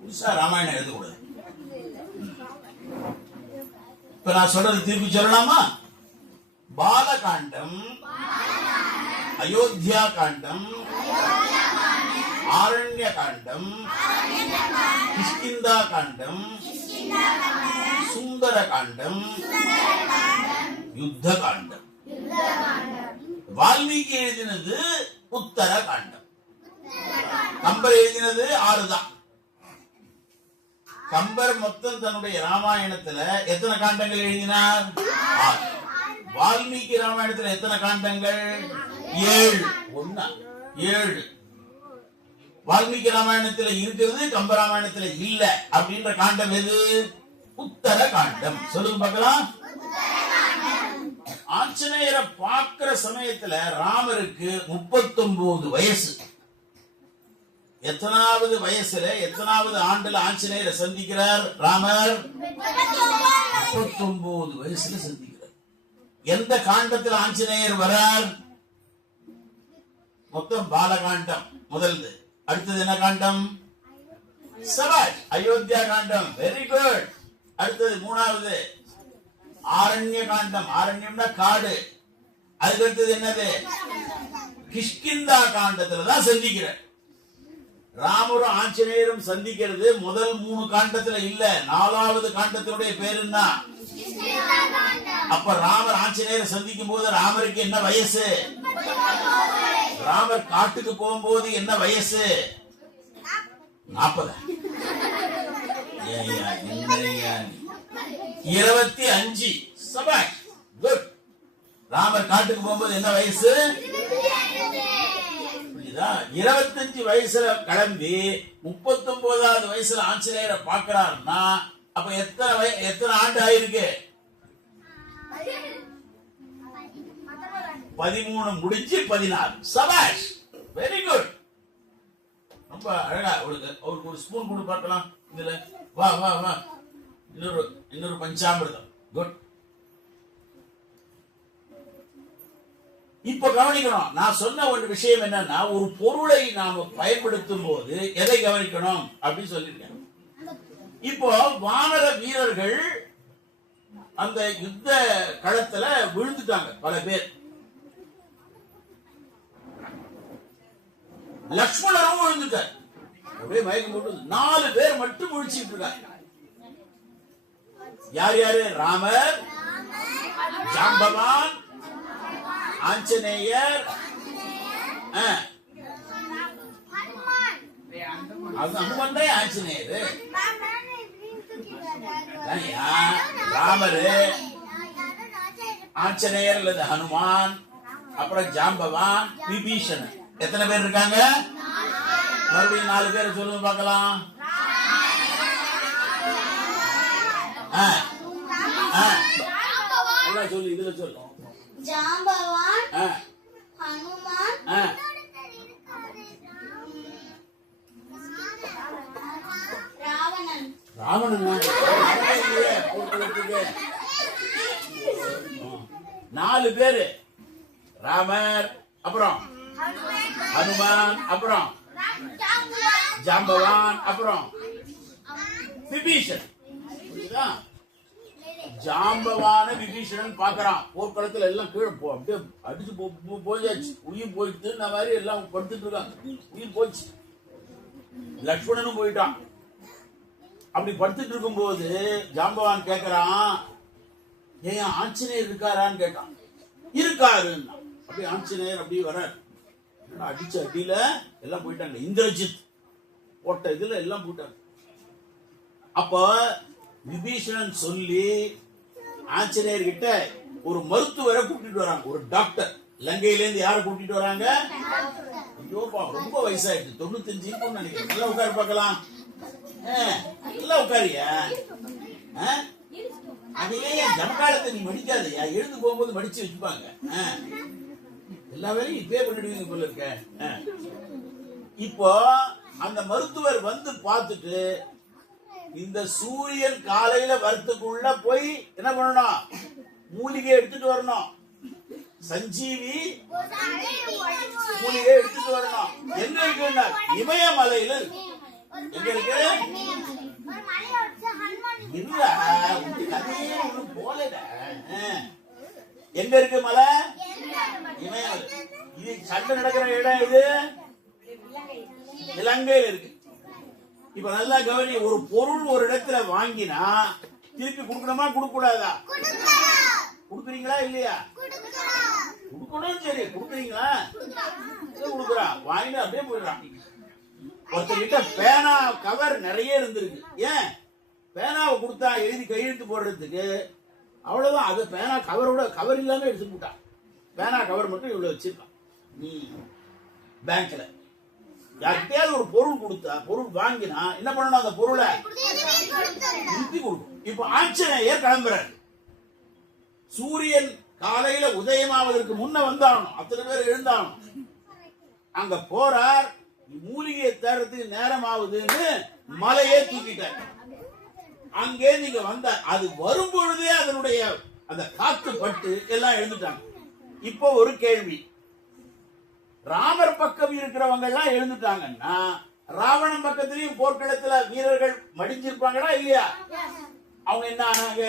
புதுசா ராமாயணம் எழுதக்கூடாது. இப்ப நான் சொல்றது திருப்பி சொல்லலாமா? பாலகாண்டம், அயோத்தியா காண்டம், ஆரண்ய காண்டம், கிஷ்கிந்தா காண்டம், சுந்தர காண்டம், யுத்த காண்டம். வால்மீகி எழுதினது உத்தர காண்டம். கம்பர் எழுதினது 6 தான். கம்பர் மொத்தம் தன்னுடைய ராமாயணத்துல எத்தனை காண்டங்கள் எழுதினார்? 6. வால்மீகி ராமாயணத்துல எத்தனை காண்டங்கள்? 7. வால்மீகி ராமாயணத்துல இருக்கிறது, கம்ப ராமாயணத்துல இல்ல அப்படின்ற காண்டம் எது? உத்தர காண்டம். சொல்லுங்க பார்க்கலாம். ஆஞ்சநேயரை பார்க்கிற சமயத்துல ராமருக்கு 39 வயசு. எத்தனாவது வயசுல, எத்தனாவது ஆண்டுல ஆஞ்சநேயரை சந்திக்கிறார் ராமர்? 39 வயசுல சந்திக்கிறார். எந்த காண்டத்தில் ஆஞ்சநேயர் வரார்? மொத்தம் பாலகாண்டம் முதல்து. அடுத்தது என்ன காண்டம்? சபாஷ், அயோத்தியா காண்டம். Very good. அடுத்தது 3வது ஆரண்ய காண்டம். ஆரண்யம்னா காடு. அதுக்கு அடுத்தது என்னது? கிஷ்கிந்தா காண்டத்துல தான் சந்திக்கிறார். ராமரும் ஆஞ்சநேயரும் சந்திக்கிறது முதல் 3 காண்டத்துல இல்ல, 4வது காண்டத்தினுடைய பேர் என்ன? அப்ப ராமர் ஆஞ்சநேயரை சந்திக்கும் போது ராமருக்கு என்ன வயசு? ராமர் காட்டுக்கு போகும்போது என்ன வயசு? 40. 25. சபாஷ், குட். ராமர் காட்டுக்கு போகும்போது என்ன வயசு? 25 வயசுல கிளம்பி 39வது வயசுல ஆஞ்சநேயரை பார்க்கிறாருன்னா அப்ப எத்தனை ஆண்டு ஆயிருக்கு? 13 முடிஞ்சு 16. சபாஷ், வெரி குட். ரொம்ப அழகா. அவருக்கு ஒரு ஸ்பூன் கொடு பார்க்கலாம். இதுல வா வா வா, இன்னொரு பஞ்சாமிர்தம். குட். இப்ப கவனிக்கணும். நான் சொன்ன ஒரு விஷயம் என்னன்னா, ஒரு பொருளை நாம பயன்படுத்தும் போது எதை கவனிக்கணும் அப்படின்னு சொல்லியிருக்கேன். இப்போ வானர வீரர்கள் அந்த யுத்த களத்துல விழுந்துட்டாங்க பல பேர். லக்ஷ்மணரும் விழுந்துட்டார். அப்படியே மயக்கம் போட்டு 4 பேர் மட்டும் முழிச்சிட்டு இருக்காங்க. யார் யாரு? ராமர், ஜாம்பவான், ஆஞ்சநேயர், ஹனுமன் தான் ஆஞ்சநேயர். ராமரு, ஆஞ்சநேயர் அல்லது ஹனுமான், அப்புறம் ஜாம்பவான், விபீஷணன். எத்தனை பேர் இருக்காங்க? மறுபடியும் 4 பேர் சொல்லுங்க பார்க்கலாம். சொல்லு, இதுல சொல்லு. ஜாம்பவான், ஹனுமான், ராவணன். ராவணன் 4 பேரு. ராமர், அப்புறம் ஹனுமான், அப்புறம் ஜாம்பவான், அப்புறம் விபீஷன். ஜாம்பவான விபீஷணன் பாக்குறான். போர்க்களத்துல எல்லாம் கீழே அப்படியே அடிச்சு போயாச்சு. உயிர் போயிட்டு இந்த மாதிரி எல்லாம் படுத்துட்டு இருக்காங்க. உயிர் போச்சு. லக்ஷ்மணனும் போயிட்டான். அப்படி படுத்துட்டு இருக்கும் போது ஜாம்பவான் கேட்கிறான், ஏன் ஆஞ்சநேயர் இருக்காரான்னு கேட்டான். இருக்காருன்னா அப்படியே ஆஞ்சநேயர் அப்படியே வர அடிச்ச அடியில எல்லாம் போயிட்டாங்க. இந்திரஜித் போட்ட இதுல எல்லாம் போயிட்டாங்க. அப்ப விபீஷணன் சொல்லி ஆஞ்சநேயர் கிட்ட ஒரு மருத்துவரை கூட்டிட்டு வராங்க, ஒரு டாக்டர். இலங்கையில இருந்து யாரை கூட்டிட்டு வராங்க? ஐயோப்பா, ரொம்ப வயசாயிடுச்சு, 95 இருக்கும்னு நினைக்கிறேன். நல்லா உட்காரு பார்க்கலாம். நல்லா உட்காரியா? அதையே ஜமக்காலத்தை நீ மடிக்காதையா, எழுந்து போகும்போது மடிச்சு வச்சுப்பாங்க. எல்லா வேலையும் இப்பே பண்ணிடுவீங்க போல இருக்க. இப்போ அந்த மருத்துவர் வந்து பார்த்துட்டு, இந்த சூரியன் காலையில வரத்துக்குள்ள போய் என்ன பண்ணணும்? மூலிகை எடுத்துட்டு வரணும். சஞ்சீவி மூலிகை எடுத்துட்டு வரணும். எங்க இருக்குன்னா இமயமலையில. எங்க இருக்கு? இல்ல, போல. எங்க இருக்கு மலை? இமயமலை. இது சண்டை நடக்கிற இடம் இது இலங்கையில் இருக்கு. இப்ப நல்லா கவனி. ஒரு பொருள் ஒரு இடத்துல வாங்கினா திருப்பி கொடுக்கணுமா கொடுக்க கூடாதா? கொடுக்குறீங்களா இல்லையா? கொடுக்கணும். சரி, கொடுக்குறீங்களா? கொடுக்குறான். வாங்கிட்டு அப்படியே போயிடுறான். ஒருத்தர்கிட்ட பேனா கவர் நிறைய இருந்திருக்கு. ஏன்? பேனாவை கொடுத்தா எழுதி கையெழுத்து போடுறதுக்கு. அவ்வளவுதான். அது பேனா கவரோட கவர் இல்லாம எடுத்து போட்டான். பேனா கவர் மட்டும் இவ்வளவு வச்சிருக்கான். பேங்க்ல யார்கிட்டயாவது ஒரு பொருள் கொடுத்தா, பொருள் வாங்கினா என்ன பண்ணணும்? அந்த பொருளை திருப்பி கொடுக்கும். இப்ப ஆஞ்சநேயர் கிளம்புறாரு. சூரியன் காலையில உதயமாவதற்கு முன்ன வந்தாகணும். அத்தனை பேர் எழுந்தாகணும். அங்க போறார். மூலிகையை தேடுறதுக்கு நேரம் ஆகுதுன்னு மலையே தூக்கிட்டார். அங்கே நீங்க வந்த அது வரும்பொழுதே அதனுடைய அந்த காத்து பட்டு எல்லாம் எழுந்துட்டாங்க. இப்போ ஒரு கேள்வி. ராமர் பக்கம் இருக்கிறவங்க எல்லாம் எழுந்துட்டாங்கன்னா ராவணன் பக்கத்திலையும் போர்க்களத்துல வீரர்கள் மடிஞ்சிருப்பாங்களா இல்லையா? அவங்க என்ன ஆனாங்க?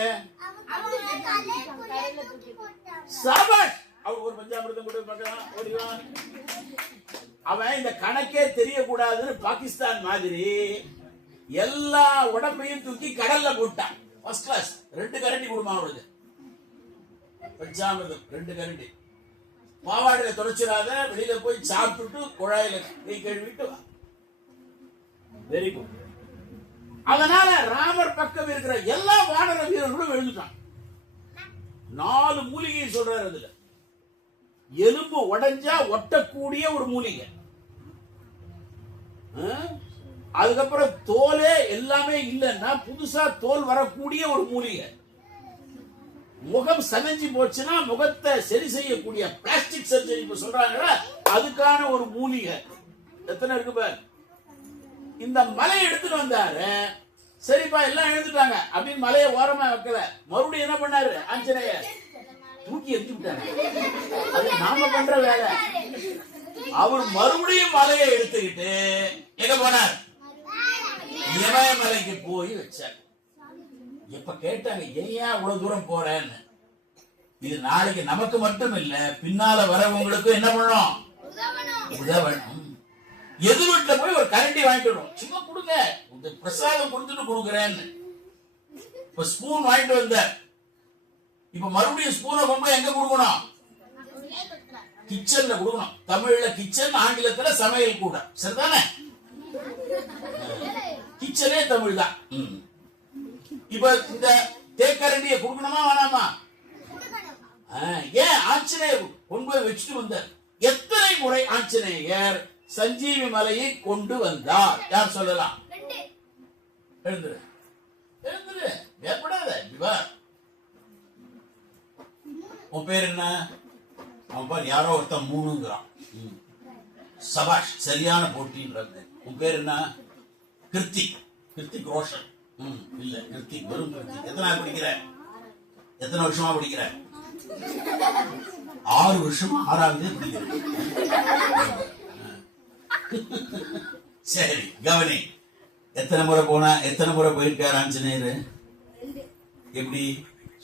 சபாஷ், அவன் ஒரு பஞ்சாமிர்தம் கூட பார்க்கலாம் ஓடிவான். அவன் இந்த கணக்கே தெரியக்கூடாதுன்னு பாகிஸ்தான் மாதிரி எல்லா உடம்பையும் தூக்கி கடல்ல போட்டான். ஃபர்ஸ்ட் கிளாஸ் 2 கரண்டி கொடுமா அவளுக்கு பஞ்சாமிர்தம் 2 கரண்டி. பாவாடையில தொடச்சிடாத, வெளியில போய் சாப்பிட்டுட்டு குழாயில கை கழுவிட்டு வா. Very good. அதனால ராமர் பக்கம் இருக்கிற எல்லா வானர வீரர்களும் எழுந்துட்டான். 4 மூலிகை சொல்றாரு அதுல. எலும்பு உடைஞ்சா ஒட்டக்கூடிய ஒரு மூலிகை, அதுக்கப்புறம் தோலே எல்லாமே இல்லைன்னா புதுசா தோல் வரக்கூடிய ஒரு மூலிகை, முகம் சமைஞ்சு போச்சுன்னா முகத்தை சரி செய்யக்கூடிய பிளாஸ்டிக் சர்ஜரி இப்ப சொல்றாங்க, அதுக்கான ஒரு மூலிகை. எத்தனை இருக்கு பாரு. இந்த மலையை எடுத்துட்டு வந்தாரு. சரிப்பா எல்லாம் எழுந்துட்டாங்க அப்படின்னு மலையை ஓரமா வைக்கல. மறுபடியும் என்ன பண்ணாரு ஆஞ்சநேயர்? தூக்கி எரிஞ்சு விட்டாங்க. அது நாம பண்ற வேலை. அவர் மறுபடியும் மலையை எடுத்துக்கிட்டு எங்க போனார்? இமயமலைக்கு போய் வச்சார். இப்ப கேட்டாங்க, ஏன் அவ்வளவு தூரம் போறேன்னு. இது நாளைக்கு நமக்கு மட்டும் இல்ல, பின்னால வரவங்களுக்கு என்ன பண்ணணும்? உதவணும். எது வீட்டுல போய் ஒரு கரண்டி வாங்கிட்டு வரும். சும்மா கொடுங்க, பிரசாதம் கொடுத்துட்டு கொடுக்குறேன்னு. இப்ப ஸ்பூன் வாங்கிட்டு வந்த, இப்ப மறுபடியும் ஸ்பூனை கொண்டு எங்க கொடுக்கணும்? கிச்சன்ல கொடுக்கணும். தமிழ்ல கிச்சன், ஆங்கிலத்துல சமையல் கூட. சரிதானே? கிச்சனே தமிழ் தான். இப்ப இந்த தேக்கரண்டியை கொடுக்கணுமா வேணாமா? ஏன் ஆஞ்சநேயர் கொண்டு போய் வச்சுட்டு வந்தார். எத்தனை முறை ஆஞ்சநேயர் சஞ்சீவி மலையை கொண்டு வந்தார்? யார் சொல்லலாம்? எழுந்துரு எழுந்துரு, ஏற்படாத. உன் பேர் என்ன? அவன் பாரு யாரோ ஒருத்தன் 3ங்கிறான். சபாஷ், சரியான போட்டின்றது. உன் பேர் என்ன? கிருத்திக். கிருத்திக் ரோஷன். இல்ல கிருத்திக், வெறும் கிருத்திக். எத்தனை படிக்கிற? எத்தனை வருஷமா படிக்கிற? 6 வருஷமா, 6வது படிக்கிற. சரி கவனி. எத்தனை முறை போனா, எத்தனை முறை போயிருக்காரு ஆஞ்சநேயர்? எப்படி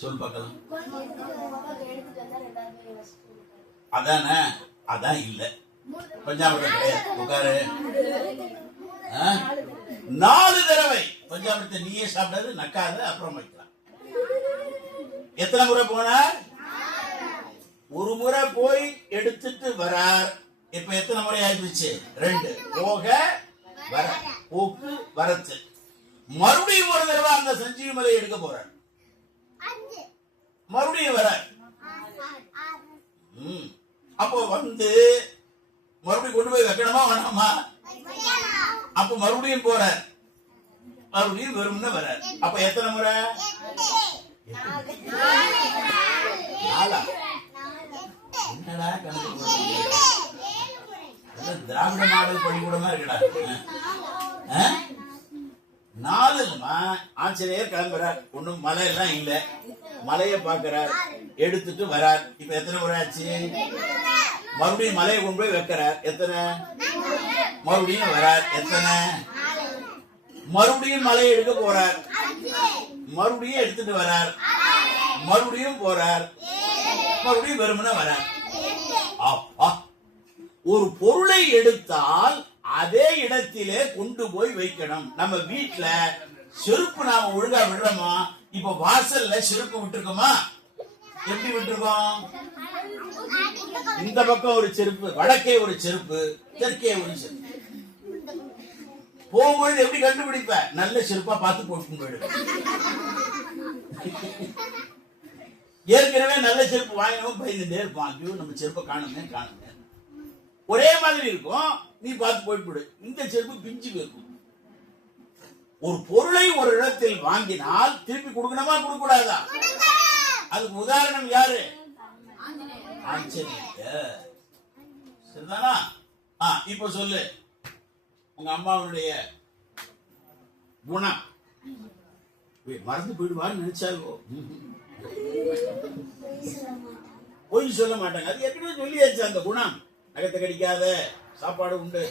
சொல் பார்க்கலாம். அதானே? அதான் இல்ல. பஞ்சாமிர்தம் கிடையாது. உட்காரு. 4 தடவை பஞ்சாமிர்தத்தை நீயே சாப்பிடாது, நக்காத, அப்புறம் வைக்கலாம். எத்தனை முறை போனார்? ஒரு முறை போய் எடுத்துட்டு வரார். இப்ப எத்தனை முறை ஆயிடுச்சு? 2. போக வர, போக்கு வரத்து. மறுபடியும் ஒரு தடவை அந்த சஞ்சீவி மலை எடுக்க போறார். மறுபடியும் வர. அப்போ வந்து மறுபடியும் கொண்டு போய் வைக்கணுமா வேணாமா? அப்ப மறுபடியும் போற, மறுபடியும் வெறும்னு வர. அப்ப எத்தனை முறை? 4. என்னடா கணக்கு? திராவிட மாடல் பள்ளிக்கூடமா இருக்கடா. 4மா ஆஞ்சநேயர் கிளம்புறார். ஒண்ணும் மலை எல்லாம் இல்ல, மலையை பாக்குறார், எடுத்துட்டு வரார். இப்ப எத்தனை முறை ஆச்சு? மறுபடியும் மலையை கொண்டு போய் வைக்கிறார். எத்தனை? மறுபடியும் வரார். எத்தனை? மறுபடியும் மலையை எடுக்க போறார். மறுபடியும் எடுத்துட்டு வரார். மறுபடியும் போறார். மறுபடியும் வெறுமனே வரார். ஒரு பொருளை எடுத்தால் அதே இடத்திலே கொண்டு போய் வைக்கணும். நம்ம வீட்டுல செருப்பு நாம ஒழுங்கா விடுறோமா? இப்ப வாசல்ல செருப்பு விட்டுருக்கோமா? எப்படி விட்டுருக்கோம்? இந்த பக்கம் ஒரு செருப்பு, வடக்கே ஒரு செருப்பு, தெற்கே ஒரு செருப்பு. போகும்போது எப்படி கண்டுபிடிப்ப? நல்ல செருப்பா பார்த்து போட்டு போயிடுவேன். ஏற்கனவே நல்ல செருப்பு வாங்கணும் பயந்துட்டே இருப்பான். ஐயோ நம்ம செருப்பை காணுமே காணுமே. ஒரே மாதிரி இருக்கும், நீ பார்த்து போயிட்டு. இந்த செருப்பு பிஞ்சு இருக்கும். ஒரு பொருளை ஒரு இடத்தில் வாங்கினால் திருப்பி கொடுக்கணுமா கொடுக்க கூடாதா? அதுக்கு உதாரணம் யாரு? ஆஞ்சநேயர். சரிதானா? இப்ப சொல்லு, உங்க அம்மாவுடைய குணம். மறந்து போயிடுவான்னு நினைச்சாலோ பொய் சொல்ல மாட்டாங்க. அது ஏற்கனவே சொல்லியாச்சு அந்த குணம். நகத்தை கடிக்காத, சாப்பாடு உண்டு.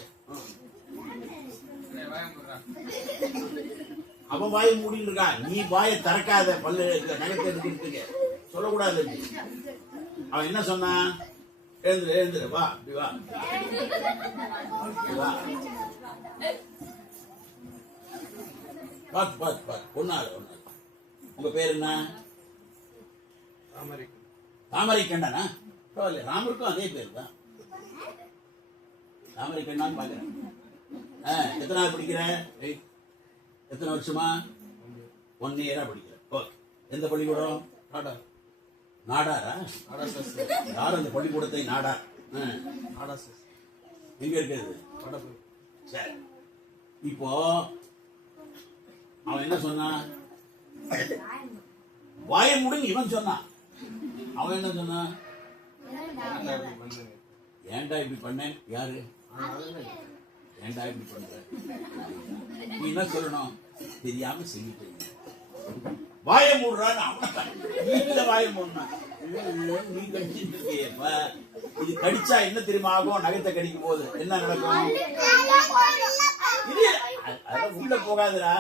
அவன் வாயை மூடிட்டு இருக்கான், நீ வாயை திறக்காத, பல்லு நகத்தை எடுத்துட்டு சொல்லக்கூடாது. அவன் என்ன சொன்னான்? எழுந்துரு எழுந்துரு, வா இப்படி வா, இப்படி வா. பாத்து பாத்து பாத்து, ஒன்னாரு ஒன்னாரு. உங்க பேர் என்ன? தாமரை கண்டனா? பரவாயில்ல, ராமருக்கும் அதே பேர் தான். தாமரை கண்ணான்னு பாக்குறேன். எத்தனாவது படிக்கிற? எத்தனை வருஷமா? 1 இயரா படிக்கிற. ஓகே. எந்த பள்ளிக்கூடம்? நாடார். நாடாரா? யார் அந்த பள்ளிக்கூடத்தை நாடார்? எங்க இருக்கிறது? சரி. இப்போ அவன் என்ன சொன்னான்? வாயை மூடுன்னு இவன் சொன்னான். அவன் என்ன சொன்னான்? ஏன்டா இப்படி பண்ண? யாரு? ஏன்டா இப்படி பண்ற? நீ என்ன சொல்லணும்? தெரியாம செய்யிட்டு வாய மூடுறான்னு அவன் வீட்டுல வாய மூடணும். நீ கடிச்சிட்டு இருக்கியப்ப இது கடிச்சா என்ன தெரியுமா ஆகும்? நகத்தை கடிக்கும் போது என்ன நடக்கும்? இது அதான் உள்ள போகாதுடா.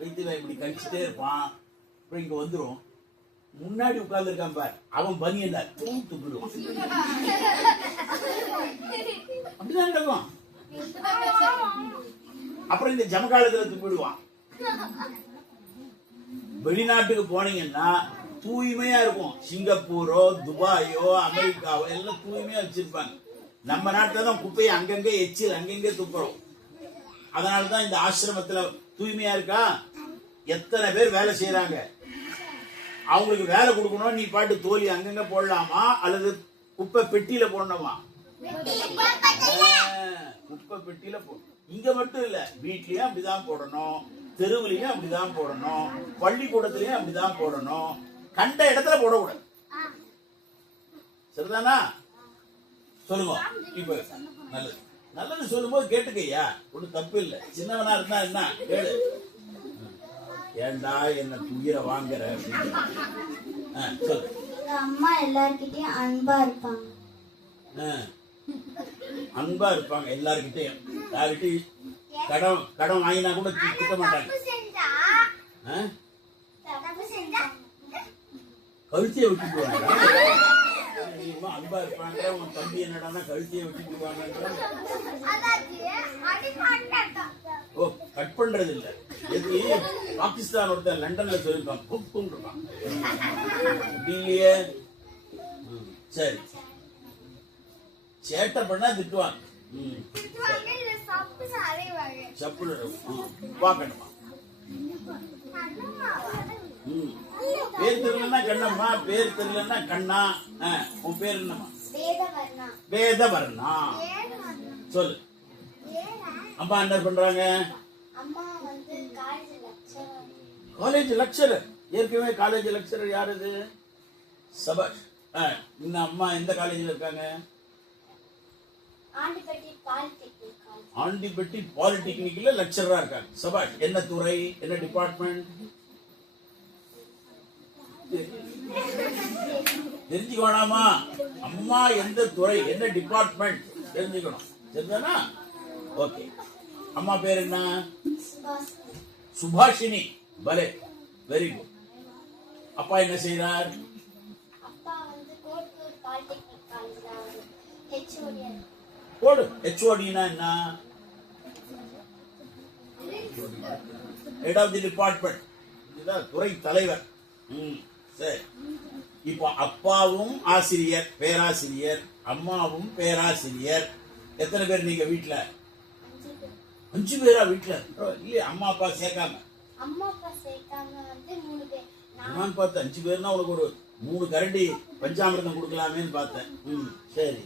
வைத்திய இப்படி கடிச்சுட்டே இருப்பான். அப்புறம் இங்க வந்துரும். முன்னாடி உட்கார்ந்து இருக்கான் பார், அவன் பனியன்டா துப்பிடுவான். அப்படிதான் நடக்கும். அப்புறம் இந்த ஜமகாலத்துல துப்பிடுவான். வெளிநாட்டுக்கு போனீங்கன்னா தூய்மையா இருக்கும். சிங்கப்பூரோ துபாயோ அமெரிக்காவோ எல்லாம் தூய்மையா வச்சிருப்பாங்க. நம்ம நாட்டில தான் குப்பையை அங்கங்க எச்சில் அங்கங்க துப்புறோம். அதனாலதான் இந்த ஆசிரமத்துல தூய்மையா இருக்கா. எத்தனை பேர் வேலை செய்யறாங்க. அவங்களுக்கு வேலை கொடுக்கணும். நீ பாட்டு தோலி அங்கங்க போடலாமா அல்லது குப்பை பெட்டியில போடணுமா? குப்பை பெட்டியில போ. இங்க மட்டும் இல்ல, வீட்லயும் அப்படிதான் போடணும், தெருவுலயும் அப்படிதான் போடணும், பள்ளிக்கூடத்திலயும் அப்படிதான் போடணும். கண்ட இடத்துல போடக்கூடாது. சரிதானா? சொல்லுங்க. இப்ப நல்லது நல்லது சொல்லும் போது கேட்டுக்கையா, ஒன்னும் தப்பு இல்லை. சின்னவனா இருந்தா என்ன கேளு. ஏண்டா என்ன துயிர வாங்குற? சொல்லு. அம்மா எல்லார்கிட்டயும் அன்பா இருப்பாங்க. அன்பா இருப்பாங்க எல்லார்கிட்டையும். யார்கிட்டையும் கடன் வாங்கினா கூட திட்ட மாட்டாங்க. கழுத்தையை விட்டுக்குவாங்க. அன்பா இருப்பாங்க. உன் தம்பி என்னடா கழுத்தையை விட்டுக்குவாங்க. ஓ, கட் பண்றது இல்ல. எது பாகிஸ்தான் ஒருத்தர் லண்டன்ல சொல்லிருக்கான், குப்புன்னு இருக்கான். இல்லையே. சரி, சேட்டை பண்ணா திட்டுவாங்க. சப்பு பாக்கணுமா? பேர் தெரியலன்னா கண்ணம்மா, பேர் தெரியலன்னா கண்ணா. உன் பேர் என்னம்மா? வேதவர்ணா. சொல்லு. அம்மா என்ன பண்றாங்க? College lecturer. ஏற்கனவே காலேஜ் லெக்சரர் யாரு? இது சபாஷ். இன்னும் அம்மா எந்த காலேஜ்ல இருக்காங்க? ஆண்டிப்பட்டி பாலிடெக்னிக்ல லெக்சரரா இருக்காங்க. சபாஷ். என்ன துறை? என்ன டிபார்ட்மெண்ட்? தெரிஞ்சுக்க வேணாமா? அம்மா எந்த துறை, என்ன டிபார்ட்மெண்ட் தெரிஞ்சுக்கணும். சரிதானா? ஓகே. அம்மா பேர் என்ன? சுபாஷினி. பலே, வெரி குட். அப்பா என்ன செய்யறார்? போடு. ஹெச்ஓடினா என்ன? Head of the department. இதுதான் துறை தலைவர். சரி. இப்போ அப்பாவும் ஆசிரியர், பேராசிரியர், அம்மாவும் பேராசிரியர். எத்தனை பேர் நீங்க வீட்டுல? 5 பேரா வீட்டுல? இல்லையா, அம்மா அப்பா சேர்க்காம? அம்மா பார்த்து 5 பேர்னா உனக்கு ஒரு 3 கரண்டி பஞ்சாமிர்தம் கொடுக்கலாமேன்னு பார்த்தேன். சரி.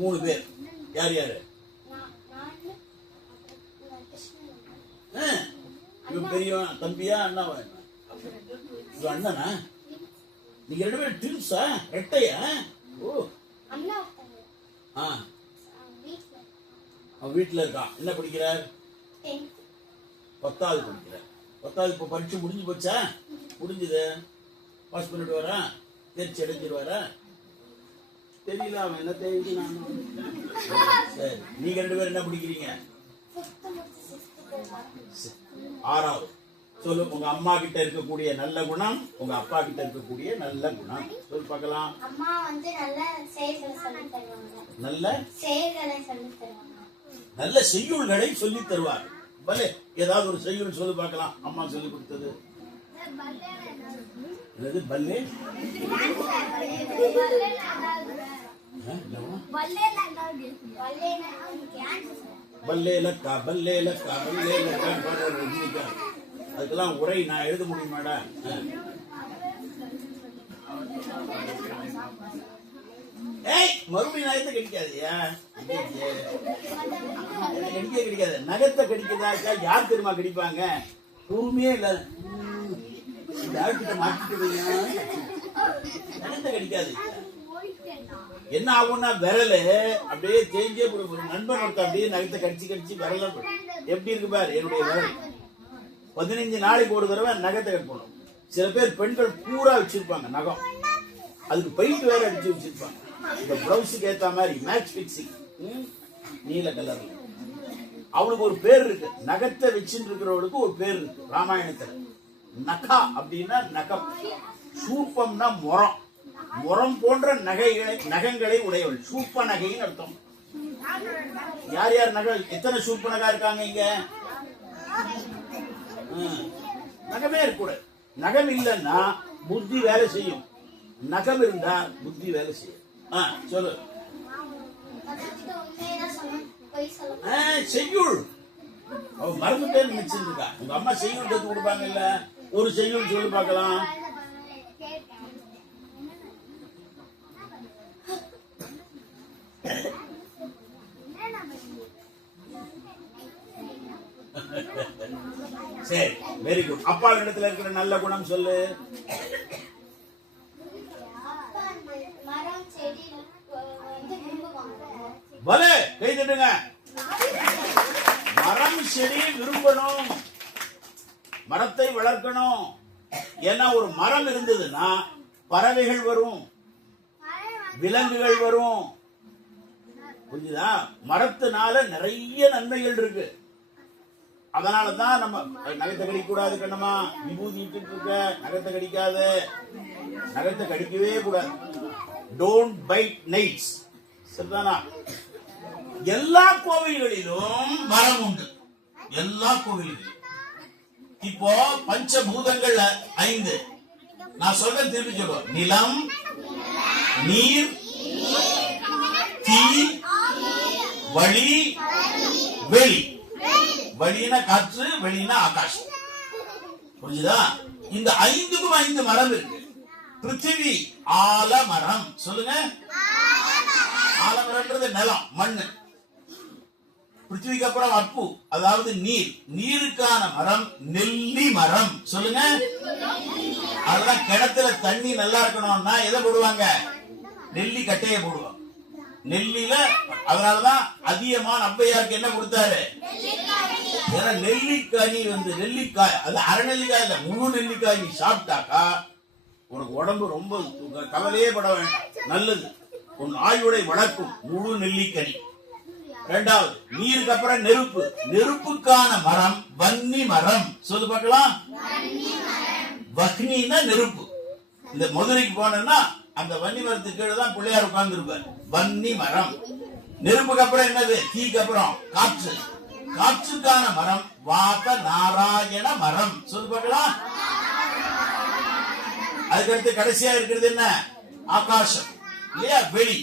3 பேர். யார் யாரு? இவன் பெரியவன் தம்பியா அண்ணாவா? இவன் அண்ணனா? நீங்க 2 பேரும் ட்வின்ஸா? ரெட்டையா? ஓ. அவன் வீட்டுல இருக்கான். என்ன படிக்கிறார்? 10வது படிக்கிறார். 10வது இப்ப பரீட்சை முடிஞ்சு போச்சா? முடிஞ்சது. பாஸ் பண்ணிட்டு வரா? தேர்ச்சி அடைஞ்சிருவாரா? தெரியல. அவன் என்ன தெரியுது. சரி. நீங்க 2 பேரும் என்ன படிக்கிறீங்க? 6வது. சொல்லு. உங்க அம்மா கிட்ட இருக்கக்கூடிய நல்ல குணம், உங்க அப்பா கிட்ட இருக்கக்கூடிய நல்ல குணம் சொல்லு பார்க்கலாம். அம்மா வந்து நல்ல செயல்களை சொல்லி தருவாங்க. நல்ல செயல்களை சொல்லி தருவாங்க. நல்ல செய்யுள்களை சொல்லி தருவார். பலே, ஏதாவது ஒரு செய்யுள் சொல்லி பார்க்கலாம். அம்மா சொல்லி கொடுத்தது என்னது? பல்லே பல்லேலக்கா பல்லேலக்கா பல்லேலக்கா ரஜினிகா. அதுக்கெல்லாம் உரை நான் எழுத முடியுமாடா? ஏய், மறுபடியும் நகத்தை கடிக்காதியா? கடிக்க கிடைக்காது. நகத்தை கடிக்கிறதாக்கா யார் தெரியுமா கடிப்பாங்க? பொறுமையே இல்ல. டாக்டர் மாட்டிட்டு நகத்தை கடிக்காது. என்ன ஆகும்னா விரலு அப்படியே தேஞ்சே போடும். நண்பன் ஒருத்த அப்படியே நகத்தை கடிச்சு கடிச்சு விரல எப்படி இருக்கு பாரு. என்னுடைய விரல் 15 நாளைக்கு ஒரு தடவை நகத்தை கட் பண்ணும். சில பேர் பெண்கள் பூரா வச்சிருப்பாங்க நகம். அதுக்கு பெயிண்ட் வேற அடிச்சு வச்சிருப்பாங்க. இந்த பிளவுஸுக்கு ஏத்த மாதிரி மேட்ச் பிக்சிங் நீல கலர். அவளுக்கு ஒரு பேர் இருக்கு. நகத்தை வச்சுட்டு இருக்கிறவளுக்கு ஒரு பேர் இருக்கு ராமாயணத்துல. நகா அப்படின்னா நகம், சூப்பம்னா முறம். முறம் போன்ற நகங்களை உடையவள் சூப்ப நகைன்னு அர்த்தம். யார் யார் நகை? எத்தனை சூப்ப நகா இருக்காங்க இங்க? நகமே இருக்கக்கூடாது. நகம் இல்லைன்னா புத்தி வேலை செய்யும். நகம் இருந்தா புத்தி வேலை செய்யும். சொல்லு. செய்யுள். அவ மறந்துட்டேன்னு நினைச்சிருக்கா. உங்க அம்மா செய்யுள் கத்து கொடுப்பாங்க இல்ல? ஒரு செய்யுள் சொல்லி பார்க்கலாம். சரி, வெரி குட். அப்பா இடத்துல இருக்கிற நல்ல குணம் சொல்லு. பலே, கை தட்டுங்க. மரம் செடி விரும்பணும், மரத்தை வளர்க்கணும். ஏன்னா ஒரு மரம் இருந்ததுன்னா பறவைகள் வரும், விலங்குகள் வரும். புரியுதா? மரத்தினால நிறைய நன்மைகள் இருக்கு. அதனாலதான் நம்ம நகத்தை கடிக்க கூடாது. கண்ணமா விபூதி இட்டு இருக்க, நகத்தை கடிக்காத. நகத்தை கடிக்கவே கூடாது. Don't bite nights. சரிதானா? எல்லா கோவில்களிலும் மரம் உண்டு. எல்லா கோவில்களிலும். இப்போ பஞ்சபூதங்கள் 5 நான் சொல்றேன், திருப்பி சொல்லுவோம். நிலம், நீர், தீ, வழி, வெளி. வழினா காற்று, வெளினா ஆகாசம். புரிஞ்சுதா? இந்த 5க்கும் 5 மரம் இருக்கு. பிருத்திவி ஆலமரம். சொல்லுங்க. ஆலமரம்ன்றது நிலம், மண்ணு. பிருத்திவிக்கு அப்புறம் அப்பு, அதாவது நீர். நீருக்கான மரம் நெல்லி மரம். சொல்லுங்க. அதெல்லாம் கிணத்துல தண்ணி நல்லா இருக்கணும்னா எதை போடுவாங்க? நெல்லி கட்டைய போடுவாங்க. நெல்லில அதனாலதான் அதிகமான ஔவையாருக்கு என்ன கொடுத்தாரு? ஏன்னா நெல்லிக்காய் நெல்லிக்காய் அது அரை நெல்லிக்காய் இல்ல, முழு நெல்லிக்காய் நீ சாப்பிட்டாக்கா உனக்கு உடம்பு ரொம்ப கவலையே பட வேண்டாம், நல்லது. உன் ஆயுளை வளர்க்கும் முழு நெல்லிக்கனி. 2வது, நீருக்கு அப்புறம் நெருப்பு. நெருப்புக்கான மரம் வன்னி மரம். சொல்லு பார்க்கலாம். வக்னின்னா நெருப்பு. இந்த மதுரைக்கு போனா அந்த வன்னி மரத்துக்கு கீழே தான் பிள்ளையார் உட்கார்ந்து இருப்பார். வன்னி மரம். நெருப்புக்கு அப்புறம் என்னது? தீக்கு அப்புறம் காற்று. காற்றுக்கான மரம் வாத நாராயண மரம். சொல்லு பார்க்கலாம். அதுக்கடுத்து கடைசியா இருக்கிறது என்ன? ஆகாசம் இல்லையா? வெளி.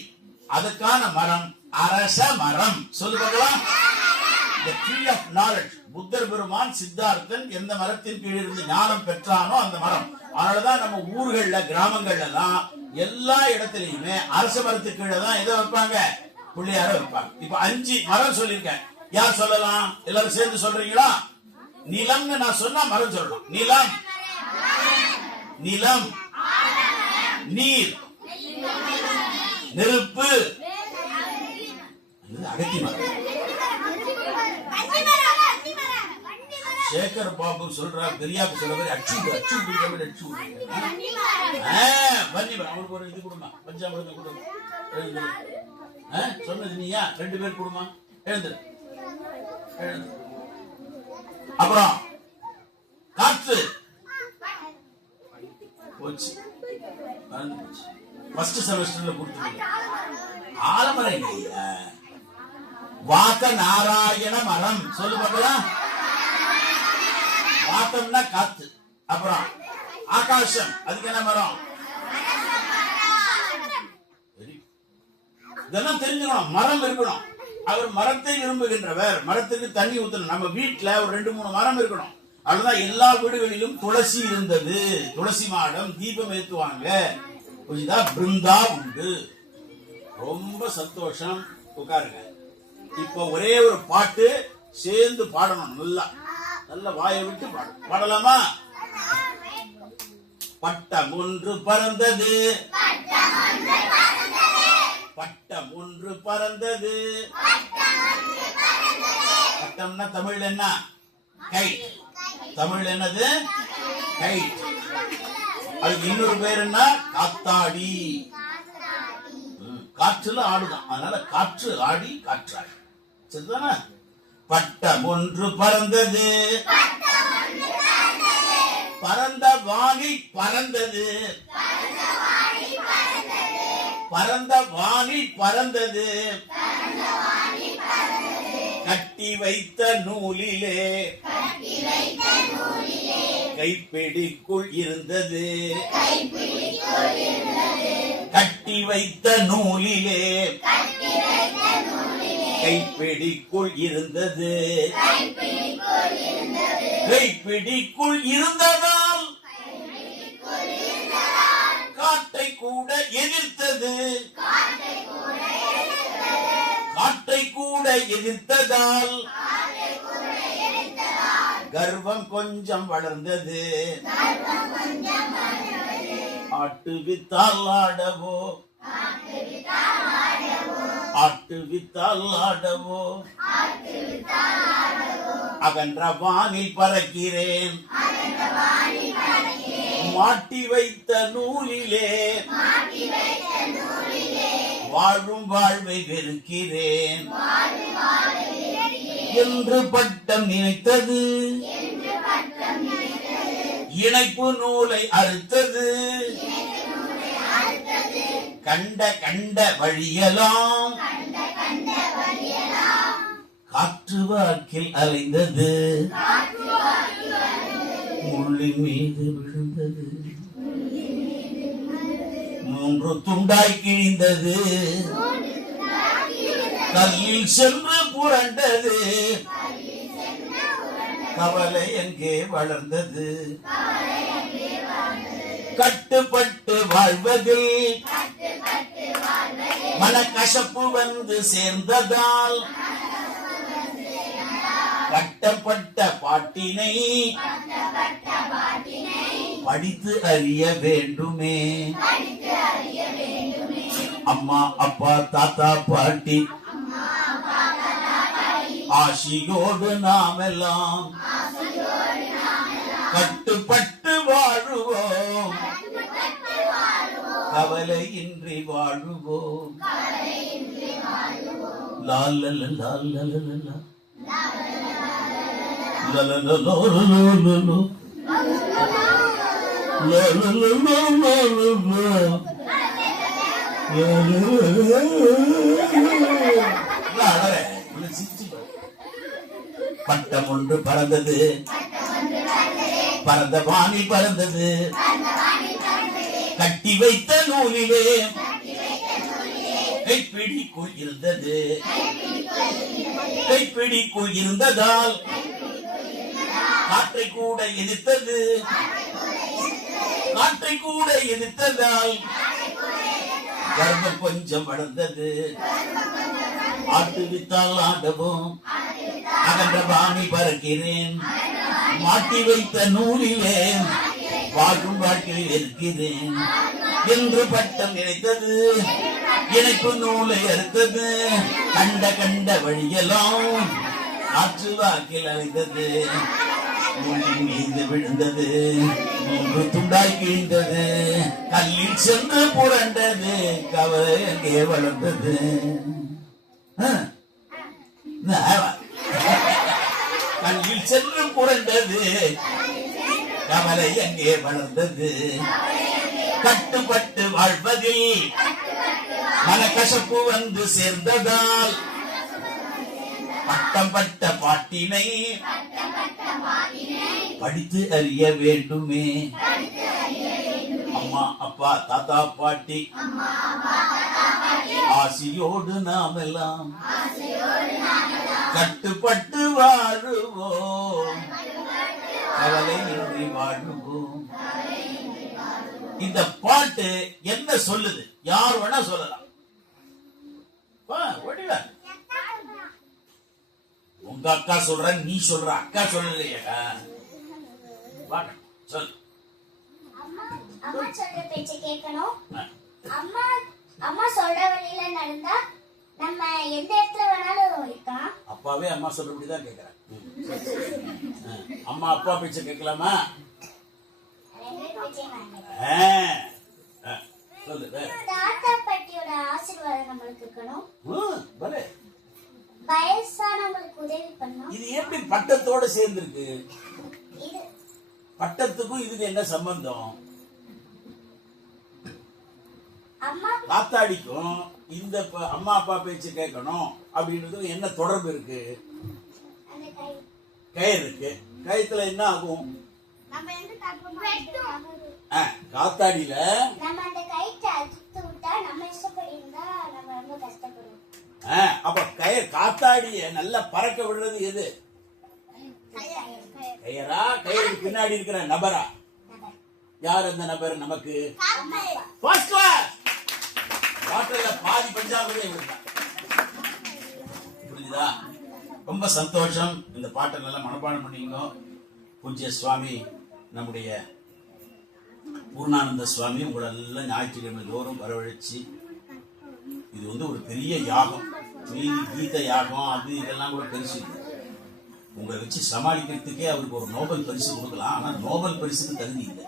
அதுக்கான மரம் அரச மரம். சொல்லு பார்க்கலாம். The tree of knowledge. புத்தர் பெருமான் சித்தார்த்தன் எந்த மரத்தின் கீழ் இருந்து ஞானம் பெற்றானோ அந்த மரம். அதனாலதான் நம்ம ஊர்கள்ல கிராமங்கள்ல எல்லாம் எல்லா இடத்துலயுமே அரச மரத்துக்கு கீழே தான் எதை வைப்பாங்க? பிள்ளையார வைப்பாங்க. இப்ப 5 மரம் சொல்லியிருக்கேன். யார் சொல்லலாம்? எல்லாரும் சேர்ந்து சொல்றீங்களா? நிலம்னு நான் சொன்னா மரம் சொல்லணும். நிலம், நிலம், நீர், நெருப்பு, அகத்தி மரம். சேகர் பாபு சொல்றார், பெரியாப்பு சொல்ற மாதிரி அச்சு அச்சு அச்சு வன்னி மரம். அவருக்கு ஒரு இது கொடுமா, பஞ்சாமிரத்தை கொடுங்க. சொன்னது நீயா? 2 பேர் கொடுமா. எழுந்து. அப்புறம் காற்று. போச்சு. ஃபர்ஸ்ட் செமஸ்டர்ல கொடுத்துருங்க. ஆலமரம் இல்லையா? வாக்க நாராயண மரம் சொல்லு பார்க்கலாம். வாக்கம்னா காத்து. அப்புறம் ஆகாசம், அதுக்கு என்ன மரம்? இதெல்லாம் தெரிஞ்சுக்கணும். மரம் இருக்கணும். அவர் மரத்தை விரும்புகின்றவர். மரத்துக்கு தண்ணி ஊத்தணும். நம்ம வீட்டுல ஒரு 2-3 மரம் இருக்கணும். அதுதான் எல்லா வீடுகளிலும் துளசி இருந்தது. துளசி மாடம், தீபம் ஏற்றுவாங்க. பிருந்தா உண்டு. ரொம்ப சந்தோஷம். உட்காருங்க. இப்ப ஒரே ஒரு பாட்டு சேர்ந்து பாடணும். நல்ல வாயை விட்டு பாடலாமா? பட்டம் ஒன்று பறந்தது, பட்டம் ஒன்று பறந்தது. பட்டம்னா தமிழ் என்ன? கைட். தமிழ் என்னது? கைட். அதுக்கு இன்னொரு பேர் என்ன? காத்தாடி. காற்றுல ஆடுதான், அதனால காற்று ஆடி காற்றாடி. சரிதானே? பட்டம் ஒன்று பறந்தது, பறந்த வாணி பறந்தது, பறந்த வாணி பறந்தது, கட்டி வைத்த நூலிலே கைப்பிடிக்குள் இருந்தது, கட்டி வைத்த நூலிலே கைப்பிடிக்குள் இருந்தது, கைப்பிடிக்குள் இருந்ததால் காற்றை கூட எதிர்த்தது, காற்றை கூட எதிர்த்ததால் கர்வம் கொஞ்சம் வளர்ந்தது, ஆட்டுவித்தால் ஆடவோ, ஆட்டுவித்தால் ஆடவோ, அகன்ற வானில் பறக்கிறேன், மாட்டி வைத்த நூலிலே வாழும் வாழ்வை வெறுக்கிறேன் என்று பட்டம் நினைத்தது, இணைப்பு நூலை அறுத்தது, கண்ட கண்ட வழியெல்லாம் காற்று வாக்கில் அலைந்தது, முள்ளின் மீது விழுந்தது, 3 துண்டாய் கிழிந்தது, கல்லில் சென்று புரண்டது, கவலை எங்கே வளர்ந்தது, கட்டுப்பட்டு வாழ்வதில் மனக்கசப்பு வந்து சேர்ந்ததால் கட்டப்பட்ட பாட்டினை படித்து அறிய வேண்டுமே, அம்மா அப்பா தாத்தா பாட்டி ஆசியோடு நாமெல்லாம் கட்டுப்பட்டு வாழுவோம், கவலையின்றி வாழுவோம். லாலல லாலல லலலலோலலோலலோ பட்டம் ஒன்று பறந்தது, பறந்த வாணி பறந்தது, கட்டி வைத்த நூலிலே கைப்பிடிக்குள் இருந்தது, கைப்பிடிக்குள் இருந்ததால் காற்றை கூட எதிர்த்தது, காற்றை கூட எதிர்த்ததால் கர்ப்பம் கொஞ்சம் வளர்ந்தது, ஆட்டுவித்தால் ஆடவும் அகன்ற வாணி பறக்கிறேன், மாட்டி வைத்த நூலிலே வாழும் வாழ்க்கையில் இருக்கிறேன் என்று பட்டம் நினைத்தது, இணைப்பு நூலை அறுத்தது, கண்ட கண்ட வழியெல்லாம் ஆற்று வாக்கில் அழைத்தது, நூலின் மீது விழுந்தது, 3 துண்டாய் கிழிந்தது, கல்லில் சென்று புரண்டது, கவலை எங்கே வளர்ந்தது. கல்லில் சென்று புரண்டது, கவலை எங்கே வளர்ந்தது, கட்டுப்பட்டு வாழ்வதில் மனக்கசப்பு வந்து சேர்ந்ததால் பட்டம் பட்ட பாட்டினை படித்து அறிய வேண்டுமே. அம்மா அப்பா தாத்தா பாட்டி ஆசியோடு நாமெல்லாம் கட்டுப்பட்டு வாழுவோம், கவலையின்றி வாழுவோம். இந்த பாட்டு என்ன சொல்லுது? யார் வேணா சொல்லலாம். உங்க அக்கா சொல்ற, நீ சொல்ற, அக்கா சொல்லலையா? சொல். அம்மா சொல்ற பேச்ச கேட்கணும். அம்மா அம்மா சொல்ற வழியில நடந்தா நம்ம எந்த இடத்துல வேணாலும் இருக்கலாம். அப்பாவே அம்மா சொல்றபடிதான் கேக்குறேன். அம்மா அப்பா பேச்ச கேட்கலாமா? சொல்லு. தாத்தா பாட்டியோட ஆசீர்வாதம் நம்மளுக்கு இருக்கணும். பலே. வயசானவங்களுக்கு உதவி பண்ணணும். இது எப்படி பட்டத்தோட சேர்ந்திருக்கு? இது பட்டத்துக்கும் இதுக்கு என்ன சம்பந்தம்? அம்மா தாத்தாடிக்கும் இந்த அம்மா அப்பா பேச்சு கேட்கணும் அப்படின்றதுக்கு என்ன தொடர்பு இருக்கு? அந்த கை கயிறு இருக்கு. கயித்துல என்ன ஆகும்? நம்ம எந்த தப்பு காத்தாடியில நம்ம அந்த கயிற்றை அறுத்து விட்டா நம்ம இஷ்டப்படி இருந்தா நம்ம ரொம்ப கஷ்டப்படுவோம். அப்ப கயிறு காத்தாடிய நல்லா பறக்க விடுறது எது? கயிறா? கயிறுக்கு பின்னாடி இருக்கிற நபரா? யார் அந்த நபர்? நமக்கு ஃபர்ஸ்ட் கிளாஸ் வாட்டர்ல பாதி பஞ்சாபே புரியுதா? ரொம்ப சந்தோஷம். இந்த பாட்டை நல்லா மனப்பாடம் பண்ணிங்க. பூஜ்ய சுவாமி நம்முடைய பூர்ணானந்த சுவாமி உங்களை எல்லாம் ஞாயிற்றுக்கிழமை தோறும் வரவழைச்சு, இது வந்து ஒரு பெரிய யாகம். மீதி கீத யாகம் அது இதெல்லாம் கூட பெருசு. உங்களை வச்சு சமாளிக்கிறதுக்கே அவருக்கு ஒரு நோபல் பரிசு கொடுக்கலாம். ஆனா நோபல் பரிசுக்கு தகுதி இல்லை.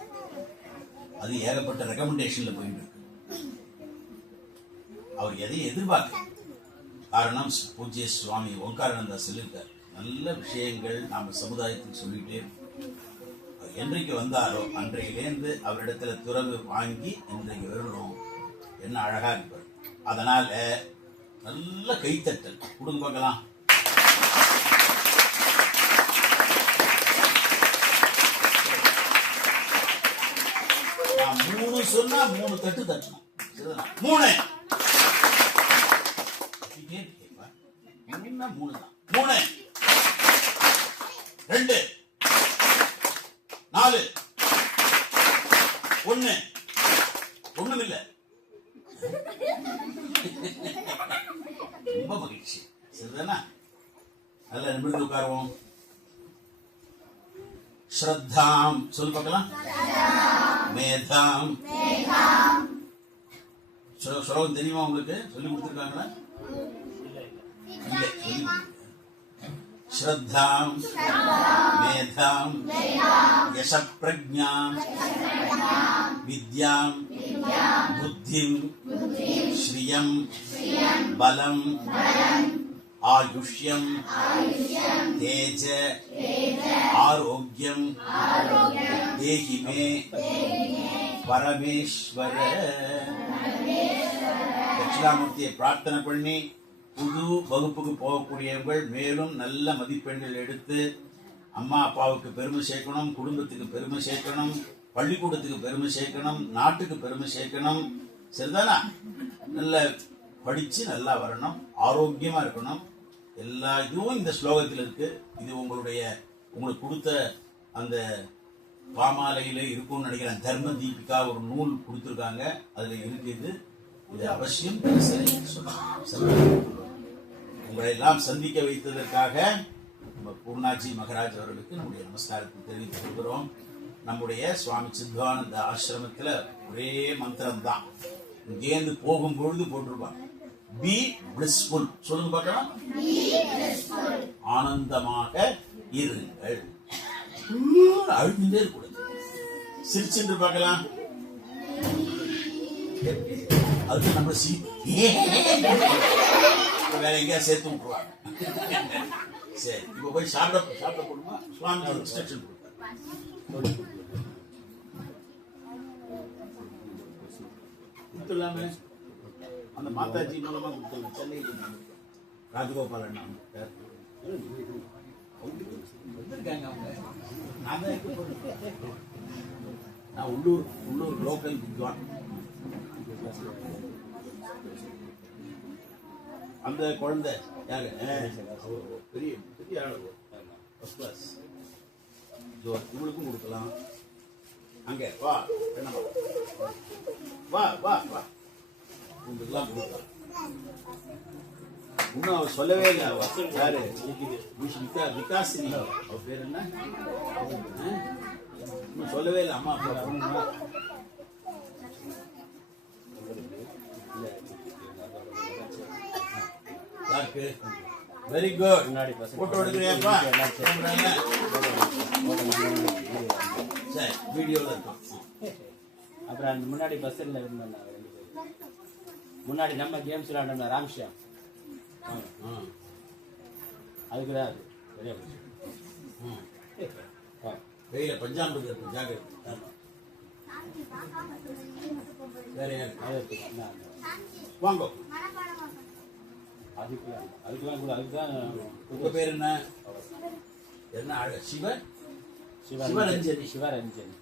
அது ஏகப்பட்ட ரெக்கமெண்டேஷன்ல போயிட்டு இருக்கு. அவர் எதையும் எதிர்பார்க்க காரணம் பூஜ்ய சுவாமி ஓங்காரானந்தா சொல்லியிருக்கார். நல்ல விஷயங்கள் நாம சமுதாயத்துக்கு சொல்லிட்டே என்றைக்கு வந்தாரோ அன்றையிலேருந்து அவரிடத்துல துறவு வாங்கி இன்றைக்கு வரணும். என்ன அழகா இருப்பார். அதனால நல்ல கைத்தட்டல் கொடுங்க பார்க்கலாம். நான் 3 சொன்னா 3 தட்டு தட்டணும். 3 3 தான். 3 2 4 1 ஒண்ணும் இல்ல. ரொம்ப மகிழ்ச்சி. சரிதானா? நல்ல நிமிர்ந்து உட்காருவோம். ஸ்ரத்தாம் சொல்லு பார்க்கலாம். மேதாம். ஸ்லோகம் தெரியுமா உங்களுக்கு? சொல்லி கொடுத்துருக்காங்களா? ஸ்ரத்தாம் மேதாம் யசப்ரஜ்ஞாம் வித்யாம் புத்திம் ஸ்ரியம் பலம் ஆயுஷ்யம் தேஜ ஆரோக்கியம் தேஹி மே பரமேஸ்வர. தட்சிணாமூர்த்தியை பிரார்த்தனை பண்ணி புது வகுப்புக்கு போகக்கூடியவர்கள் மேலும் நல்ல மதிப்பெண்கள் எடுத்து அம்மா அப்பாவுக்கு பெருமை சேர்க்கணும், குடும்பத்துக்கு பெருமை சேர்க்கணும், பள்ளிக்கூடத்துக்கு பெருமை சேர்க்கணும், நாட்டுக்கு பெருமை சேர்க்கணும். சரிதானா? நல்ல படிச்சு நல்லா வரணும், ஆரோக்கியமா இருக்கணும். எல்லா இதுவும் இந்த ஸ்லோகத்தில் இருக்கு. இது உங்களுக்கு கொடுத்த அந்த பாமாலையில இருக்கும்னு நினைக்கிறேன். தர்ம தீபிகா ஒரு நூல் கொடுத்துருக்காங்க, அதுல இருக்குது. இது அவசியம் உங்களை எல்லாம் சந்திக்க வைத்ததற்காக நம்ம பூர்ணாஜி மகராஜ் அவர்களுக்கு நம்முடைய நமஸ்காரத்தை தெரிவித்துக் கொள்கிறோம். நம்முடைய சுவாமி சித்வானந்த ஆசிரமத்துல ஒரே மந்திரம் தான். இங்கேருந்து போகும்பொழுது போட்டிருப்பாங்க, பி பிளிஸ்ஃபுல். சொல்லுங்க பார்க்கலாம். ஆனந்தமாக இருங்கள். அழுதுட்டே இருக்கக்கூடாது. சிரிச்சுட்டு பார்க்கலாம். அது நம்ம வேற எங்கேயா சேர்த்து விட்டுருவாங்க. சரி, இப்ப போய் சாப்பிட போடுமா? சுவாமி இன்ஸ்ட்ரக்ஷன் கொடுத்தார். கொடுத்துடலாமே. அந்த மாதாஜி மூலமா கொடுத்துடலாம். சென்னையில் ராஜகோபால் அண்ணா வந்திருக்காங்க. அவங்க நான் தான் இருக்க போறேன். நான் உள்ளூர் லோக்கல் வித்வான். அந்த குழந்தை யாரு? பெரிய பெரிய ஆளு, ஃபர்ஸ்ட் கிளாஸ். இவளுக்கும் கொடுக்கலாம். அங்க வா, வா வா வா, உங்களுக்குலாம் கொடுக்கலாம். இன்னும் அவர் சொல்லவே இல்லை. யாரு? விகாசினி. அவர் பேர் என்ன? இன்னும் சொல்லவே இல்லை. அம்மா அப்பா யாருக்கு? Very good. போட்டோ எடுக்கிறியாப்பா? சரி, வீடியோல இருக்கும். அப்புறம் அந்த முன்னாடி பஸ்ஸில் இருந்தோம் முன்னாடி நம்ம கேம்ஸ் விளையாண்டோம்னா ராம்ஷியா, அதுக்கு தான் அது பெரிய வெயில பஞ்சாம்பு இருக்கும். ஜாகிரதை. வேற யாரு? வாங்க. அதுக்கெல்லாம் கூட அதுதான். உங்க பேர் என்ன? என்ன ஆளு? சிவரஞ்சனி. சிவரஞ்சனி.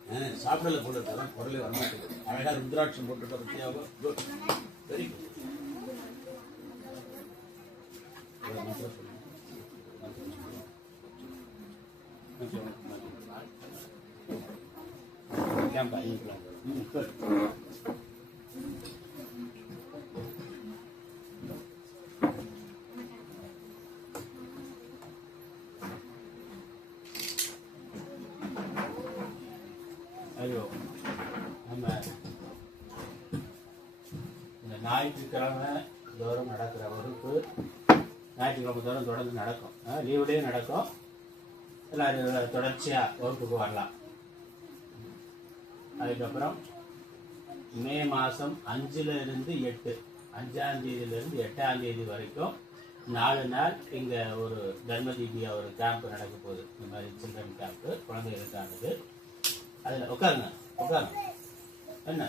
சாப்பிடல போல இருக்கலாம். குரலே வரமாட்டேங்குது. அழகா ருத்ராட்சம் போட்டுட்ட பத்தியாவோ. Good, very good. கேம்பா ஐயோ, நம்ம இந்த ஞாயிற்றுக்கிழமை தோறும் நடக்கிற வகுப்பு ஞாயிற்றுக்கிழமை தோறும் தொடர்ந்து நடக்கும். லீவுலேயும் நடக்கும். எல்லாரும் தொடர்ச்சியாக வகுப்புக்கு வரலாம். அதுக்கப்புறம் மே மாதம் 5லிருந்து 8, 5ஆம் தேதியிலிருந்து 8ஆம் தேதி வரைக்கும் 4 நாள் இங்கே ஒரு தர்மதீபியா ஒரு கேம்ப் நடக்க போகுது. இந்த மாதிரி சில்ட்ரன் கேம்ப்பு, குழந்தைகளுக்கானது. அதில் உட்காருங்க. என்ன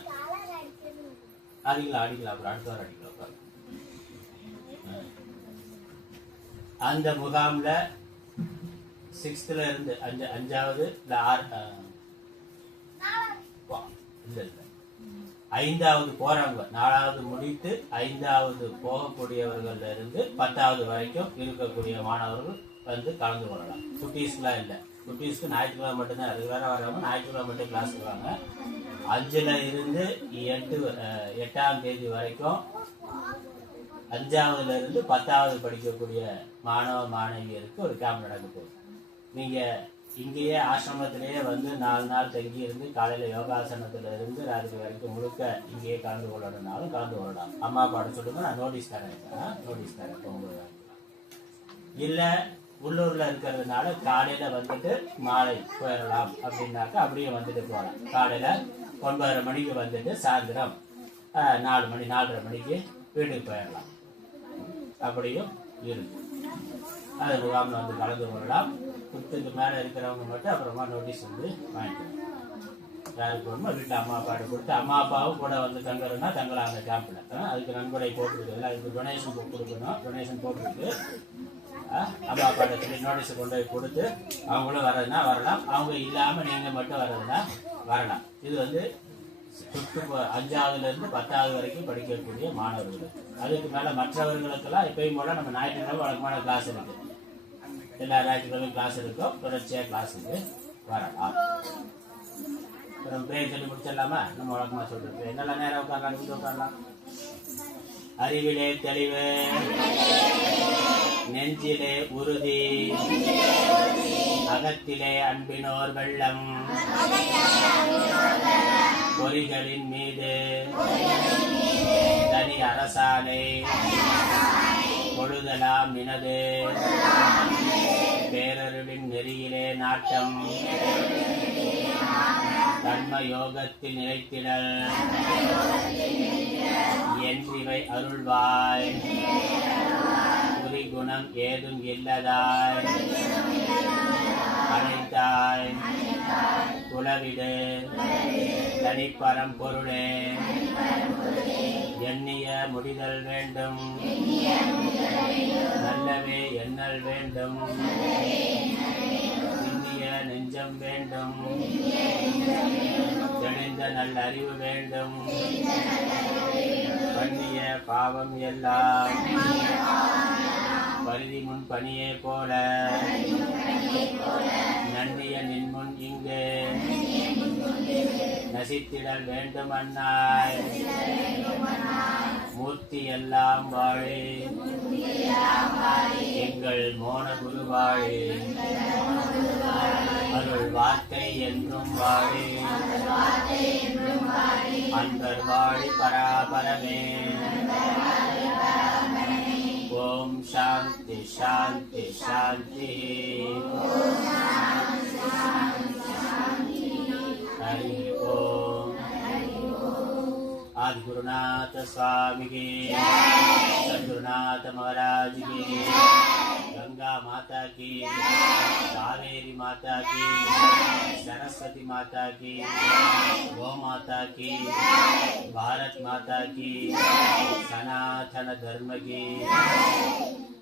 அடிக்கலாம். அப்புறம் அடுத்த வாரம் அடிக்கலாம். உட்காருங்க. அந்த முகாமில் 6th இருந்து 5வது இல்லை 5வது போறவங்க, 4வது முடித்து 5வது போகக்கூடியவர்கள் இருந்து 10வது வரைக்கும் இருக்கக்கூடிய மாணவர்கள் வந்து கலந்து கொள்ளலாம். குட்டீஸ்லாம் இல்லை. குட்டீஸ்க்கு ஞாயிற்றுக்கிழமை மட்டும்தான் ரெகுலராக வரவங்க ஞாயிற்றுக்கிழமை மட்டும் கிளாஸ் வருவாங்க. 5ல் இருந்து 8ஆம் தேதி வரைக்கும் 5வதுல இருந்து 10வது படிக்கக்கூடிய மாணவ மாணவியருக்கு ஒரு கேம்ப் நடக்க போகுது. நீங்கள் இங்கேயே ஆசிரமத்திலேயே வந்து 4 நாள் தங்கி இருந்து காலையில் யோகாசனத்துல இருந்து ராத்திரி வரைக்கும் முழுக்க இங்கேயே கலந்து கொள்ளணும்னாலும் கலந்து கொள்ளலாம். அம்மா அப்பாட சொல்லுங்க, நான் நோட்டீஸ் தரேன். போகும்போது இல்லை உள்ளூரில் இருக்கிறதுனால காலையில் வந்துட்டு மாலை போயிடலாம் அப்படின்னாக்கா அப்படியே வந்துட்டு போகலாம். காலையில் 9:30 மணிக்கு வந்துட்டு சாயந்தரம் 4 மணி 4:30 மணிக்கு வீட்டுக்கு போயிடலாம். அப்படியும் இருக்கு. அது முகாமில் வந்து கலந்து கொள்ளலாம். 10க்கு மேலே இருக்கிறவங்க மட்டும் அப்புறமா நோட்டீஸ் வந்து வாங்கிக்கலாம். யாருக்கு வேணுமோ வீட்டில் அம்மா அப்பாட்ட கொடுத்து அம்மா அப்பாவும் கூட வந்து தங்குறதுனா தங்கலாம் அந்த கேம்பில். அதுக்கு நன்கொடை போட்டுருக்கு. எல்லாம் இதுக்கு டொனேஷன் கொடுக்கணும். டொனேஷன் போட்டுருக்கு. அம்மா அப்பாட்ட சொல்லி நோட்டீஸை கொண்டு போய் கொடுத்து அவங்களும் வர்றதுனா வரலாம். அவங்க இல்லாமல் நீங்கள் மட்டும் வர்றதுனா வரலாம். இது வந்து 5வதுல இருந்து 10வது வரைக்கும் படிக்கக்கூடிய மாணவர்கள். அதுக்கு மேலே மற்றவர்களுக்கெல்லாம் இப்பயும் போல நம்ம ஞாயிற்றுக்கிழமை வழக்கமான கிளாஸ் இருக்கு. எல்லா ஞாயிற்றுக்கிழமையும் கிளாஸ் இருக்கும். தொடர்ச்சியாக கிளாஸுக்கு வரலாம். அப்புறம் பிரேயர் சொல்லி முடிச்சிடலாமா? நம்ம வழக்கமாக சொல்றது என்னெல்லாம் நேரம் உட்காரலாம். அறிவிலே தெளிவு, நெஞ்சிலே உறுதி, அகத்திலே அன்பினோர் வெள்ளம், பொறிகளின் மீது தனி அரசாணை, பொழுதலாம் நினது, பேரருளின் நெறியிலே நாட்டம், தன்ம யோகத்தில் நிலைத்திடல், என்றிவை அருள்வாய், குறிகுணம் ஏதும் இல்லதாய், அனைத்தாய், குலவிடு, தனிப்பரம் பொருளே எண்ணிய முடிதல் வேண்டும் நல்லவே எண்ணல் வேண்டும் இந்திய நெஞ்சம் வேண்டும் தெளிந்த நல்ல அறிவு வேண்டும் பண்ணிய பாவம் எல்லாம் பரிதி முன் பணியே போல நன்றிய நின்முன் இங்கு நசித்திடல் வேண்டும் அன்னாய் மூர்த்தி எல்லாம் வாழே எங்கள் மோன குருவாழே அருள் வார்த்தை என்றும் வாழே அன்பர் வாழி பராபரமே ஓம் சாந்தி சாந்தி சாந்தி हरि ओम आदि गुरुनाथ स्वामी के सद्गुरुनाथ महाराज की गंगा माता की कावेरी माता की सरस्वती माता की गौ माता की भारत माता की सनातन धर्म की